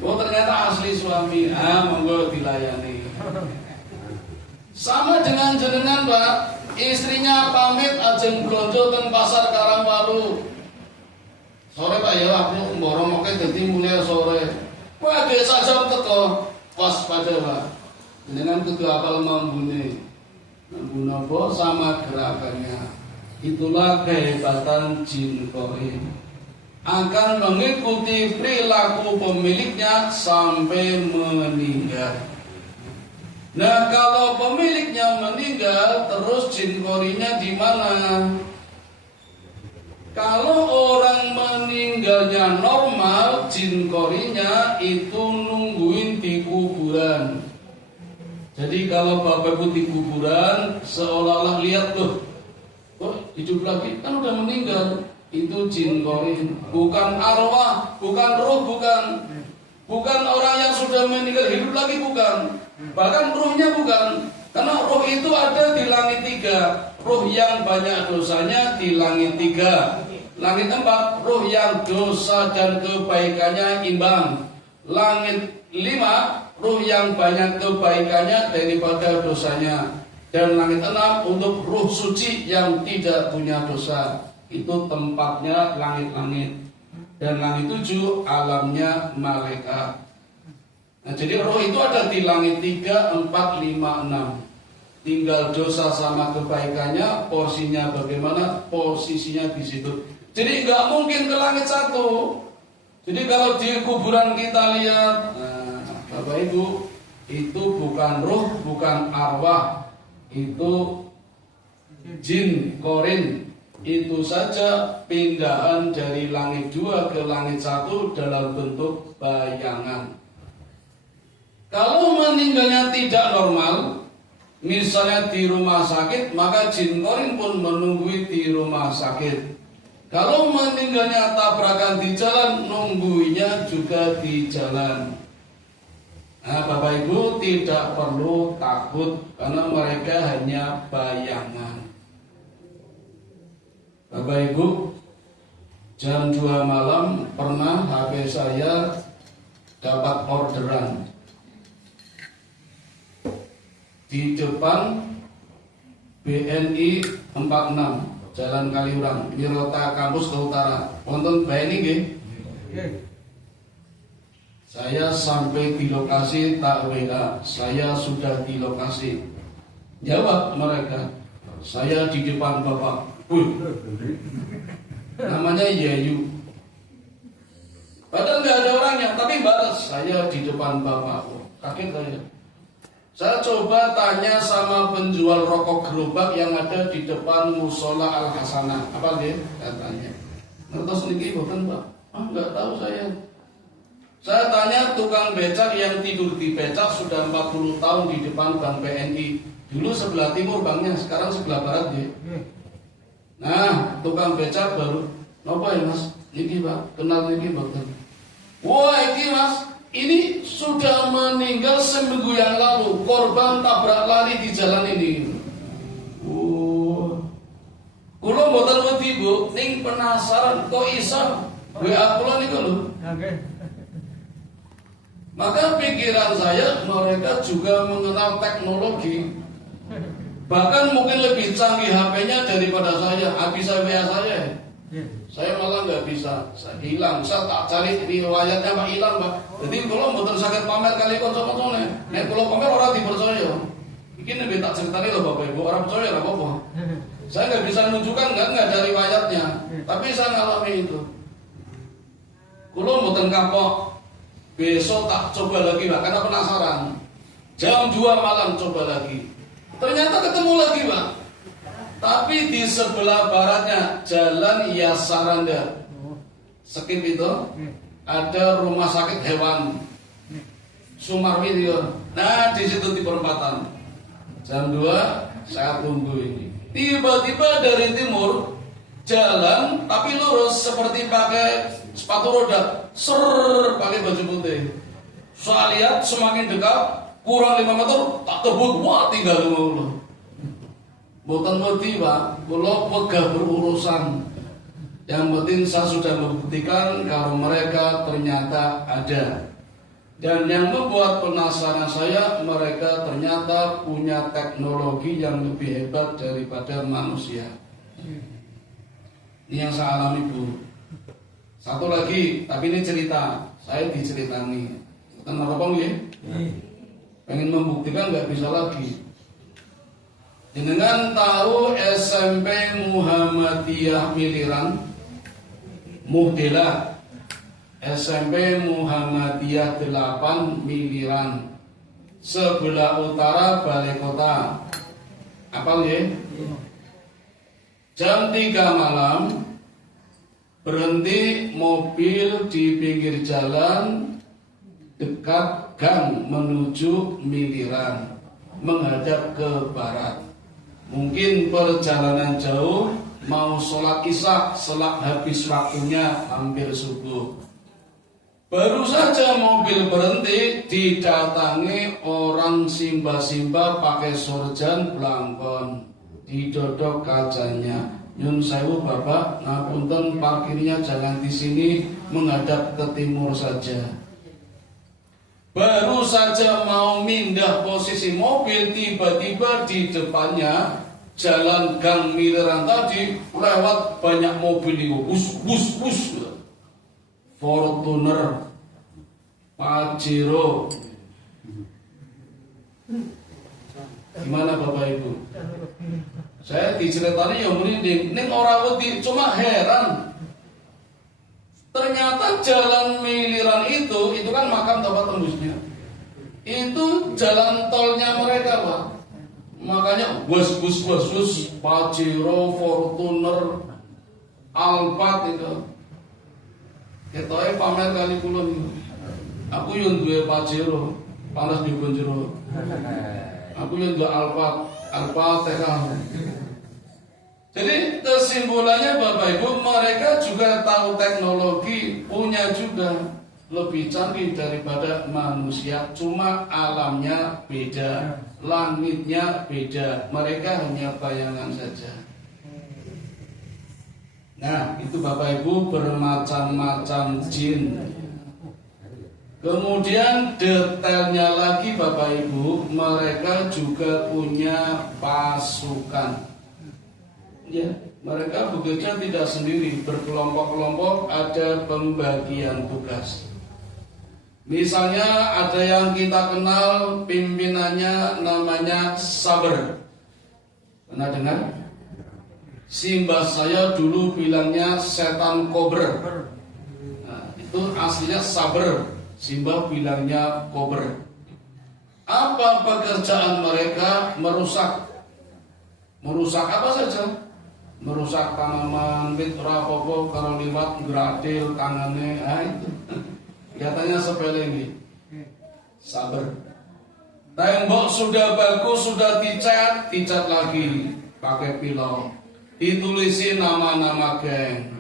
Oh ternyata asli suami. Monggo dilayani. Sama dengan jenengan, Pak. Istrinya pamit ajeng blonjo teng pasar Karangwalu. Sore Pak ya aku mborong oke dadi mulai sore. Pagi saja teko waspada, Pak. Jenengan kudu apal mambune. Mambu napa sama gerakannya. Itulah kehebatan jin korin. Akan mengikuti perilaku pemiliknya sampai meninggal. Nah kalau pemiliknya meninggal, terus jin korinya di mana? Kalau orang meninggalnya normal, jin korinya itu nungguin di kuburan. Jadi kalau Bapak Ibu di kuburan, seolah-olah lihat loh, oh hidup lagi, kan udah meninggal. Itu jin korin, bukan arwah, bukan roh, bukan orang yang sudah meninggal hidup lagi, bukan. Bahkan rohnya bukan. Karena roh itu ada di langit 3. Roh yang banyak dosanya di langit 3. Langit 4, roh yang dosa dan kebaikannya imbang. Langit 5, roh yang banyak kebaikannya daripada dosanya. Dan langit 6 untuk roh suci yang tidak punya dosa. Itu tempatnya langit-langit. Dan langit 7 alamnya malaikat. Nah, jadi roh itu ada di langit 3, 4, 5, 6. Tinggal dosa sama kebaikannya, porsinya bagaimana, posisinya di situ. Jadi nggak mungkin ke langit 1. Jadi kalau di kuburan kita lihat, nah, Bapak Ibu, itu bukan roh, bukan arwah, itu jin korin. Itu saja pindahan dari langit 2 ke langit 1 dalam bentuk bayangan. Kalau meninggalnya tidak normal, misalnya di rumah sakit, maka jin korin pun menunggui di rumah sakit. Kalau meninggalnya tabrakan di jalan, nungguinya juga di jalan. Nah, Bapak Ibu tidak perlu takut karena mereka hanya bayangan. Bapak Ibu, jam 2 malam pernah HP saya dapat orderan di depan BNI 46 Jalan Kaliurang, Wirota Kampus ke Utara. Wonten BNI nggih? Saya sampai di lokasi tak WA, saya sudah di lokasi. Jawab mereka, saya di depan Bapak. Namanya Yayu. Padahal nggak ada orangnya, tapi balas saya di depan bapak. Kaget saya. Saya coba tanya sama penjual rokok gerobak yang ada di depan musola Al Hasanah. Apa dia? Katanya. Ngertos niki boten, Pak? Nggak tahu saya. Saya tanya tukang becak yang tidur di becak sudah 40 tahun di depan Bank BNI. Dulu sebelah timur banknya, sekarang sebelah barat ya. Nah, tukang becak baru, apa ya Mas? Niki Pak, kenal niki Pak. Wah, ini Mas, ini sudah meninggal seminggu yang lalu. Korban tabrak lari di jalan ini. Kulo mboten wedi Bu, ning penasaran kok iso WA kula niku lho. Maka pikiran saya mereka juga mengenal teknologi. Bahkan mungkin lebih canggih HP-nya daripada saya. Bisa WA saya. Saya malah nggak bisa. Saya hilang. Saya tak cari riwayatnya Pak hilang Pak. Jadi kalau mboten sakit pamer kali kanca-kancane. Nek kalau pamer orang dipercaya. Iki nek tak ceritani lho Bapak Ibu, orang percaya ora apa-apa. Saya nggak bisa menunjukkan nggak ada riwayatnya. Tapi saya ngalami itu. Kulo mboten kapok. Besok tak coba lagi Pak, karena penasaran. Jam 2 malam coba lagi. Ternyata ketemu lagi Pak. Tapi di sebelah baratnya Jalan Yasaranda Skip itu ada rumah sakit hewan Sumarwi. Nah di situ di perempatan. Jam 2 saya tunggu ini. Tiba-tiba dari timur jalan tapi lurus seperti pakai sepatu roda, pakai baju putih. Saya lihat semakin dekat, kurang 5 meter, tak tebut, wah tinggal dulu. Boten wedi Pak, kula wegah berurusan. Yang penting saya sudah membuktikan kalau mereka ternyata ada. Dan yang membuat penasaran saya, mereka ternyata punya teknologi yang lebih hebat daripada manusia. Ini yang saya alami Bu. Satu lagi, tapi ini cerita, saya diceritani. Kenapa ya? Pengen membuktikan nggak bisa lagi. Dengan tahu SMP Muhammadiyah Miliran, Muhdela, SMP Muhammadiyah 8 Miliran, sebelah utara Balai Kota. Apa ya? Jam 3 malam. Berhenti mobil di pinggir jalan dekat gang menuju Miliran, menghadap ke barat. Mungkin perjalanan jauh, mau sholat isya, setelah habis waktunya hampir subuh. Baru saja mobil berhenti, didatangi orang simba-simba pakai sorjan blangkon, didodok kacanya. Nyun sewu Bapak, ngapunten parkirnya jangan di sini, menghadap ke timur saja. Baru saja mau mindah posisi mobil, tiba-tiba di depannya jalan gang Miliran tadi lewat banyak mobil itu, bus. Fortuner, Pajero. Gimana Bapak Ibu? Saya diceritani yang merinding. Ning ora wedi, cuma heran. Ternyata jalan Miliran itu kan makam tempat tembusnya. Itu jalan tolnya mereka Pak. Makanya bus, Pajero, Fortuner, Alphard itu. Ketoke pamer kali kula niku. Aku yo duwe Pajero, panas di Bonjero. Aku yo duwe Alphard TK. Jadi kesimpulannya Bapak Ibu, mereka juga tahu teknologi, punya juga lebih canggih daripada manusia. Cuma alamnya beda, langitnya beda. Mereka hanya bayangan saja. Nah, itu Bapak Ibu bermacam-macam jin. Kemudian detailnya lagi Bapak Ibu, mereka juga punya pasukan. Ya, mereka bekerja tidak sendiri, berkelompok-kelompok, ada pembagian tugas. Misalnya ada yang kita kenal pimpinannya namanya Saber. Pernah dengar? Simbah saya dulu bilangnya setan kober. Nah, itu aslinya saber, Simba bilangnya kober. Apa pekerjaan mereka? Merusak apa saja? Merusak tanaman, mitra popo, kalau liwat gratil tangannya, itu. Kelihatannya sepele ini. Sabar. Tembok sudah bagus, sudah dicat lagi pakai pilau. Ditulisi nama-nama geng.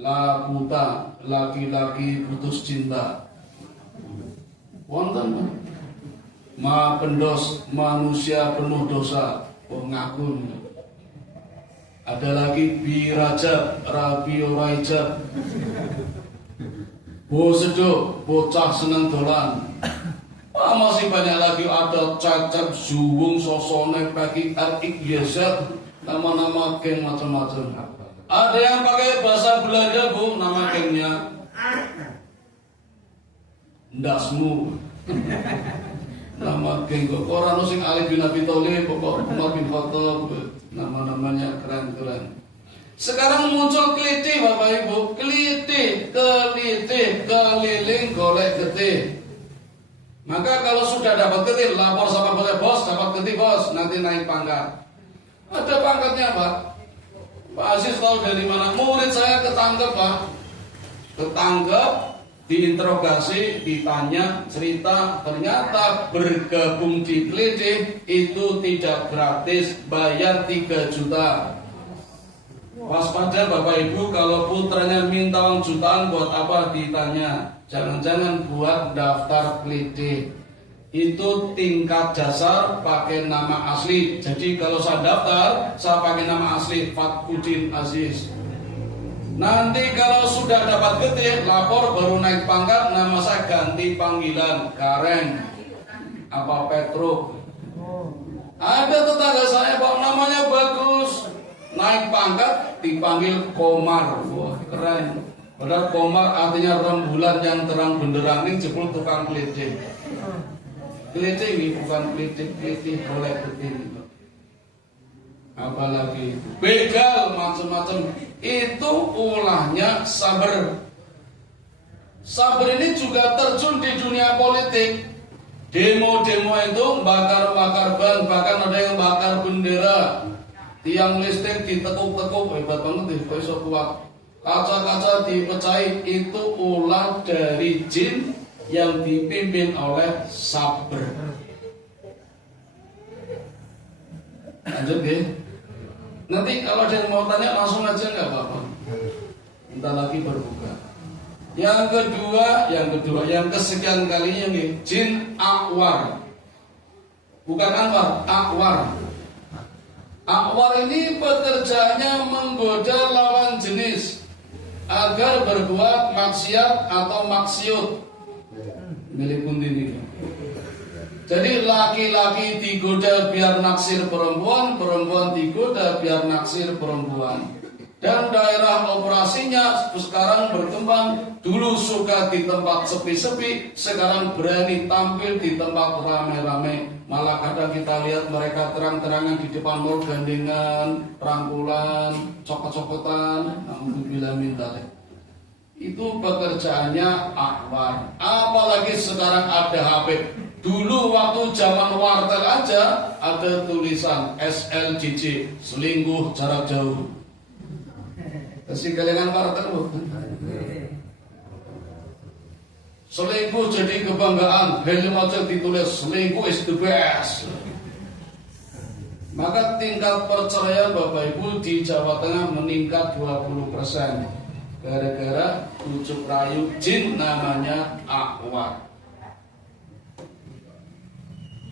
La buta, laki-laki putus cinta. Wonten ma pendos, manusia penuh dosa, pengakun. Ada lagi birajab, rabi orajab. Bosedo, bocah seneng dolan. Masih banyak lagi, ada cacat, zuwung, sosone, pagi, arik, yesat, nama-nama geng macam-macam. Ada yang pakai bahasa Belanda, Bu, nama gengnya Ndasmu. Nama geng kok orang sing Ali bin Abi Thalib, pokok Umar bin Khattab, nama-namanya keren-keren. Sekarang muncul keliti, Bapak Ibu, keliti, keliling golek getih. Maka kalau sudah dapat getih, lapor sama bos, dapat getih bos, nanti naik pangkat. Ada pangkatnya, Pak. Pak Aziz tahu dari mana? Murid saya ketangkep, Pak. Ketangkep, diinterogasi, ditanya, cerita, ternyata bergabung di keliti itu tidak gratis, bayar 3 juta. Waspada Bapak Ibu, kalau putranya minta uang jutaan buat apa ditanya. Jangan-jangan buat daftar keliti. Itu tingkat dasar pakai nama asli. Jadi kalau saya daftar, saya pakai nama asli Fatkuddin Aziz. Nanti kalau sudah dapat getih, lapor baru naik pangkat, nama saya ganti panggilan Karen apa Petro. Ada tetangga saya Pak, namanya bagus, naik pangkat dipanggil Komar. Wah keren. Padahal Komar artinya rembulan yang terang benderang, ini jebul tukang keliti. Keliti ini bukan keliti golek getih. Apalagi begal macam-macam, itu ulahnya sabar. Sabar ini juga terjun di dunia politik. Demo-demo itu bakar-bakar ban, bahkan ada yang bakar bendera. Tiang listrik ditekuk-tekuk, hebat banget kok iso kuat. Kaca-kaca dipecahin, itu ulah dari jin yang dipimpin oleh sabar. Lanjut ya. Nanti kalau ada yang mau tanya langsung aja nggak apa-apa. Entah lagi berbuka. Yang kedua, yang kesekian kalinya nih, jin akwar. Bukan Anwar, akwar. Akwar ini pekerjaannya menggoda lawan jenis agar berbuat maksiat atau maksiut. Milik Kuntini. Jadi laki-laki digoda biar naksir perempuan, perempuan digoda biar naksir perempuan. Dan daerah operasinya sekarang berkembang. Dulu suka di tempat sepi-sepi, sekarang berani tampil di tempat rame-rame. Malah kadang kita lihat mereka terang-terangan di depan mall, gandengan, rangkulan, cokot-cokotan. Alhamdulillah minta. Itu pekerjaannya akwar. Apalagi sekarang ada HP. Dulu waktu zaman wartel aja ada tulisan SLJJ, selingkuh jarak jauh. Kasih kalian wartel bukan? Selingkuh jadi kebanggaan, helm aja ditulis selingkuh is the best. Maka tingkat perceraian Bapak Ibu di Jawa Tengah meningkat 20%. Gara-gara ujuk rayu jin namanya akwar.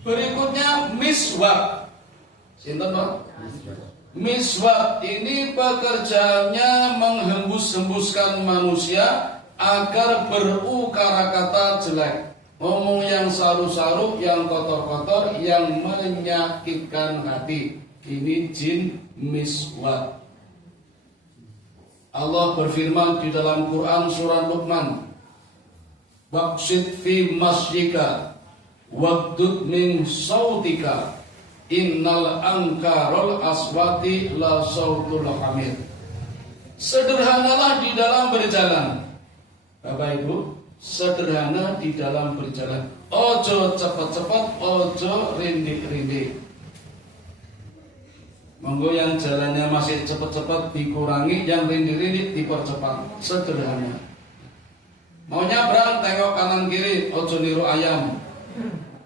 Berikutnya miswak. Sinten Pak? Miswak ini pekerjaannya menghembus-hembuskan manusia agar berukara kata jelek, ngomong yang saru-saru, yang kotor-kotor, yang menyakitkan hati. Ini jin miswak. Allah berfirman di dalam Quran surah Luqman, waqsid fi masjika waqdud min sautika innal ankarul aswati la sautul hamid. Sederhanalah di dalam berjalan, Bapak Ibu, sederhana di dalam berjalan. Ojo cepet-cepet, ojo rindik-rindik. Monggo yang jalannya masih cepet-cepet dikurangi, yang rindik-rindik dipercepat. Sederhana. Mau nyabrang tengok kanan kiri, ojo niru ayam.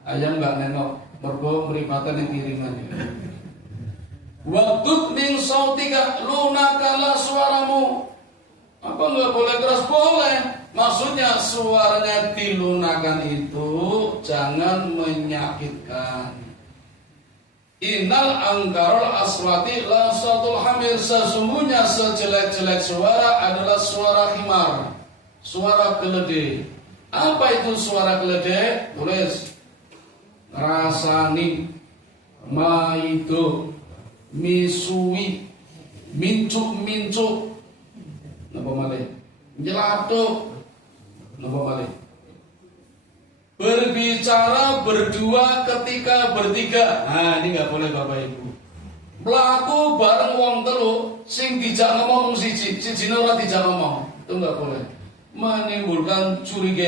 Ayam nggak nengok, mergo meripatan yang kiriman. Waktu min sautika, lunakalah suaramu. Apa nggak boleh keras? Boleh. Maksudnya suaranya dilunakan itu jangan menyakitkan. Innal angkarul aswati la sautul hamir. Sesungguhnya sejelek-jelek suara adalah suara himar, suara keledai. Apa itu suara keledai? Tulis. Rasani, maido, misui, mincuk, napa malih? Nyelatuk, napa malih? Berbicara berdua ketika bertiga. Nah, ini nggak boleh Bapak Ibu. Mlaku bareng wong telu, sing dijak ngomong siji ora dijak ngomong. Itu nggak boleh. Menimbulkan curiga.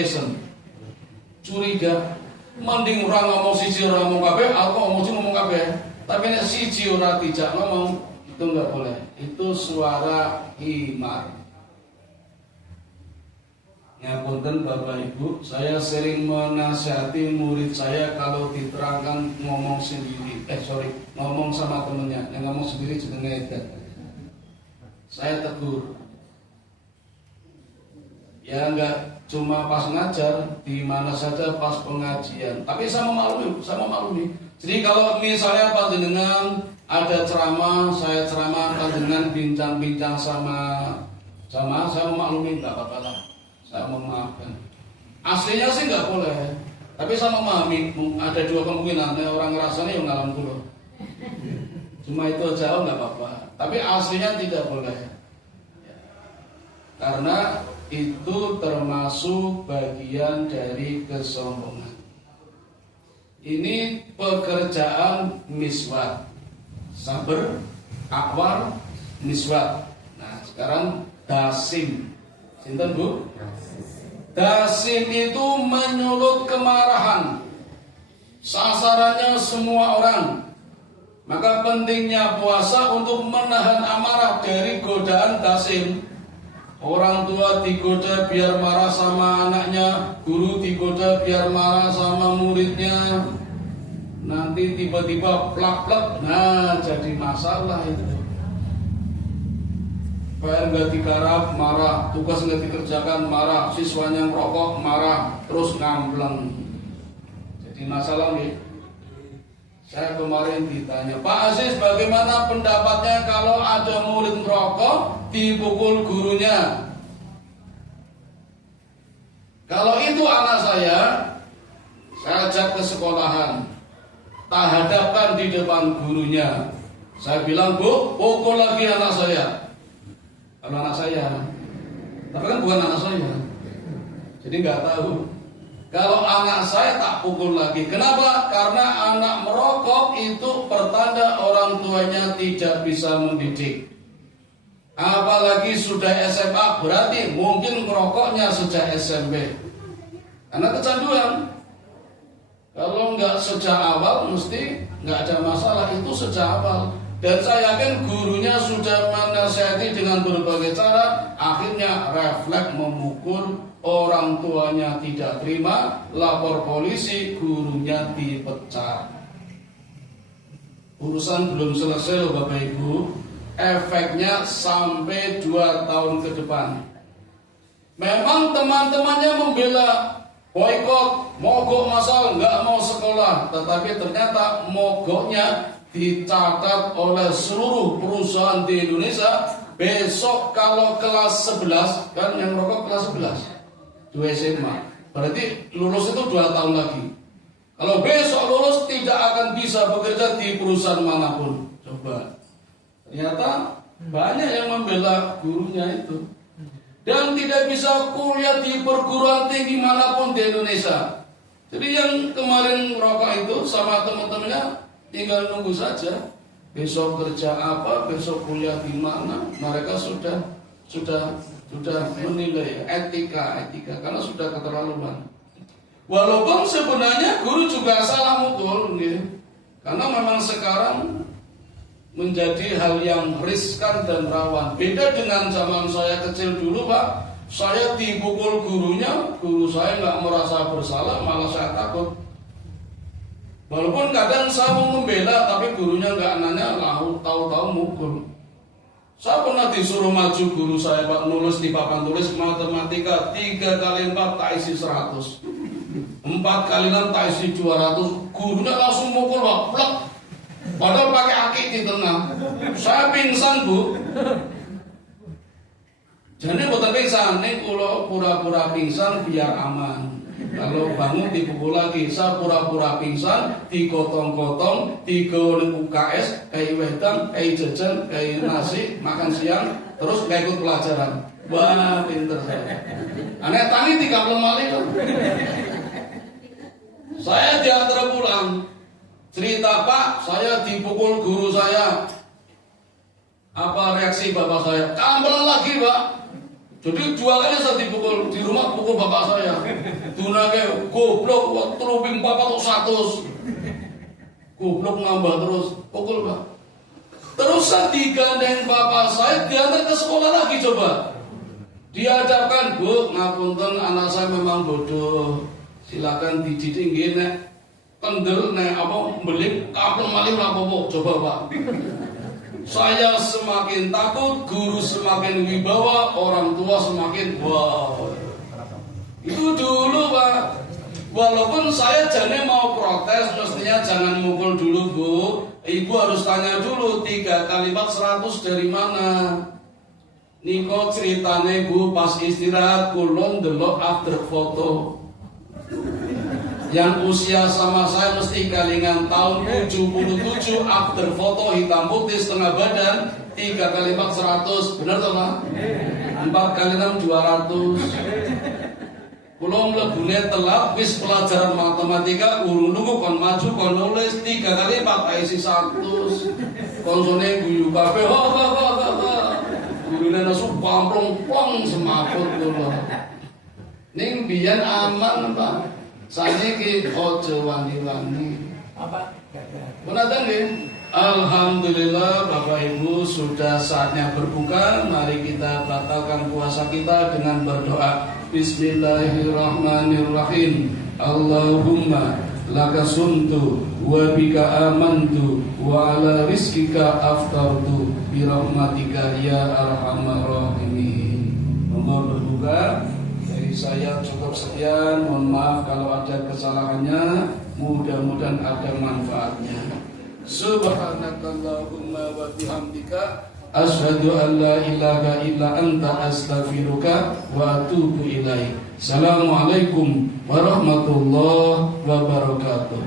Mending orang ngomong siji ora ngomong kabeh, aku ngomong kabeh. Tapi nek siji ora dijak ngomong, itu nggak boleh. Itu suara himar. Ya punten Bapak Ibu, saya sering menasihati murid saya kalau diterangkan ngomong sendiri. Ngomong sama temennya. Yang ngomong sendiri jenenge edan. Saya tegur. Ya enggak cuma pas ngajar, di mana saja pas pengajian. Tapi sama maklumi. Jadi kalau misalnya panjenengan ada ceramah, saya ceramah, panjenengan bincang-bincang sama saya memaklumi, enggak apa-apa lah. Saya memaafkan. Aslinya sih nggak boleh, tapi saya memahami ada dua kemungkinan. Orang ngerasanya yang ngalam dulu. Cuma itu jauh nggak apa-apa. Tapi aslinya tidak boleh, karena itu termasuk bagian dari kesombongan. Ini pekerjaan miswat, sabar, akwar, miswat. Nah sekarang dasim. Sinten Bu? Dasim itu menyulut kemarahan. Sasarannya semua orang. Maka pentingnya puasa untuk menahan amarah dari godaan dasim. Orang tua digoda biar marah sama anaknya, guru digoda biar marah sama muridnya. Nanti tiba-tiba plak-plak, nah jadi masalah itu. PR nggak digarap marah, tugas nggak dikerjakan marah, siswanya ngerokok marah, terus ngambleng. Jadi masalah nih. Saya kemarin ditanya, Pak Aziz bagaimana pendapatnya kalau ada murid ngerokok dipukul gurunya? Kalau itu anak saya ajak ke sekolahan, tak hadapkan di depan gurunya. Saya bilang, Bu, pukul lagi anak saya. Kalau anak saya, tapi kan bukan anak saya, jadi nggak tahu. Kalau anak saya tak pukul lagi. Kenapa? Karena anak merokok itu pertanda orang tuanya tidak bisa mendidik. Apalagi sudah SMA, berarti mungkin merokoknya sejak SMP. Karena kecanduan. Kalau nggak sejak awal, mesti nggak ada masalah. Itu sejak awal. Dan saya yakin gurunya sudah menasihati dengan berbagai cara, akhirnya refleks memukul, orang tuanya tidak terima, lapor polisi, gurunya dipecat. Urusan belum selesai loh Bapak Ibu, efeknya sampai 2 tahun ke depan. Memang teman-temannya membela boikot, mogok masal, nggak mau sekolah, tetapi ternyata mogoknya dicatat oleh seluruh perusahaan di Indonesia. Besok kalau kelas 11, kan yang merokok kelas 11 2 SMA, berarti lulus itu 2 tahun lagi. Kalau besok lulus tidak akan bisa bekerja di perusahaan manapun. Coba, ternyata banyak yang membela gurunya itu, dan tidak bisa kuliah di perguruan tinggi manapun di Indonesia. Jadi yang kemarin merokok itu sama teman-temannya tinggal nunggu saja besok kerja apa, besok kuliah di mana. Mereka sudah sudah menilai etika karena sudah keterlaluan. Walaupun sebenarnya guru juga salah mutul, karena memang sekarang menjadi hal yang riskan dan rawan. Beda dengan zaman saya kecil dulu, Pak. Saya dipukul gurunya, guru saya nggak merasa bersalah, malah saya takut. Walaupun kadang saya mau membela, tapi gurunya nggak nanya, tahu-tahu mukul. Saya pernah disuruh maju guru saya, Pak, nulis di papan tulis matematika 3 kali 4 tak isi 100, 4 kali 6 tak isi 200. Gurunya langsung mukul, Pak, plek. Padahal pakai aki di tengah. Saya pingsan, Bu. Jadi bukan pingsan, ini kalau pura-pura pingsan biar aman. Kalau bangun dipukul lagi, saya pura-pura pingsan, digotong-gotong, digolong UKS, kayak wedang, kayak jajan, kayak nasi, makan siang, terus gak ikut pelajaran. Wah, pinter saya. Aneh tani 30 kali kan. Saya diantar pulang. Cerita, Pak, saya dipukul guru saya. Apa reaksi bapak saya? Kambelan lagi, Pak. Jadi 2 kali saya dipukul di rumah, pukul bapak saya. Dunake goblok, teruping bapak tuh 100. Goblok nambah terus, pukul, Pak. Terus saya digandeng bapak saya, diantar ke sekolah lagi coba. Dihadapkan, Bu, ngapunten anak saya memang bodoh. Silakan dididik nggih, kendel belik kapel malih rapopo coba, Pak. Saya semakin takut, guru semakin wibawa, orang tua semakin wow. Itu dulu, Pak. Walaupun saya jane mau protes, mestinya jangan mukul dulu, Bu. Ibu harus tanya dulu 3 kali 4 100 dari mana. Niko ceritane, Bu, pas istirahat kulon delok after foto. Yang usia sama saya mesti kalingan tahun 77, after foto hitam putih setengah badan, 3 kali 4 100, benar toh, Pak? 4 kali 6 200. Kulo mlebune telat wis pelajaran matematika, urung nunggu kon maju kon nulis 3 kali 4 isi 100. Konsone guyu kabeh. Gurune nasu pamplong semaput kulo. Ning biyen aman, Pak. Saniki ojo wani-wani. Apa? Punten nggih. Alhamdulillah Bapak Ibu sudah saatnya berbuka. Mari kita batalkan puasa kita dengan berdoa. Bismillahirrahmanirrahim. Allahumma laka sumtu wa bika amantu wa ala rizkika aftartu bi rahmatika ya arhamar rahimin. Nomor berbuka. Saya cukup sekian, mohon maaf kalau ada kesalahannya, mudah-mudahan ada manfaatnya. Subhanakallahumma wa bihamdika asyhadu an la ilaha illa anta astaghfiruka wa atubu ilaik. Assalamualaikum warahmatullahi wabarakatuh.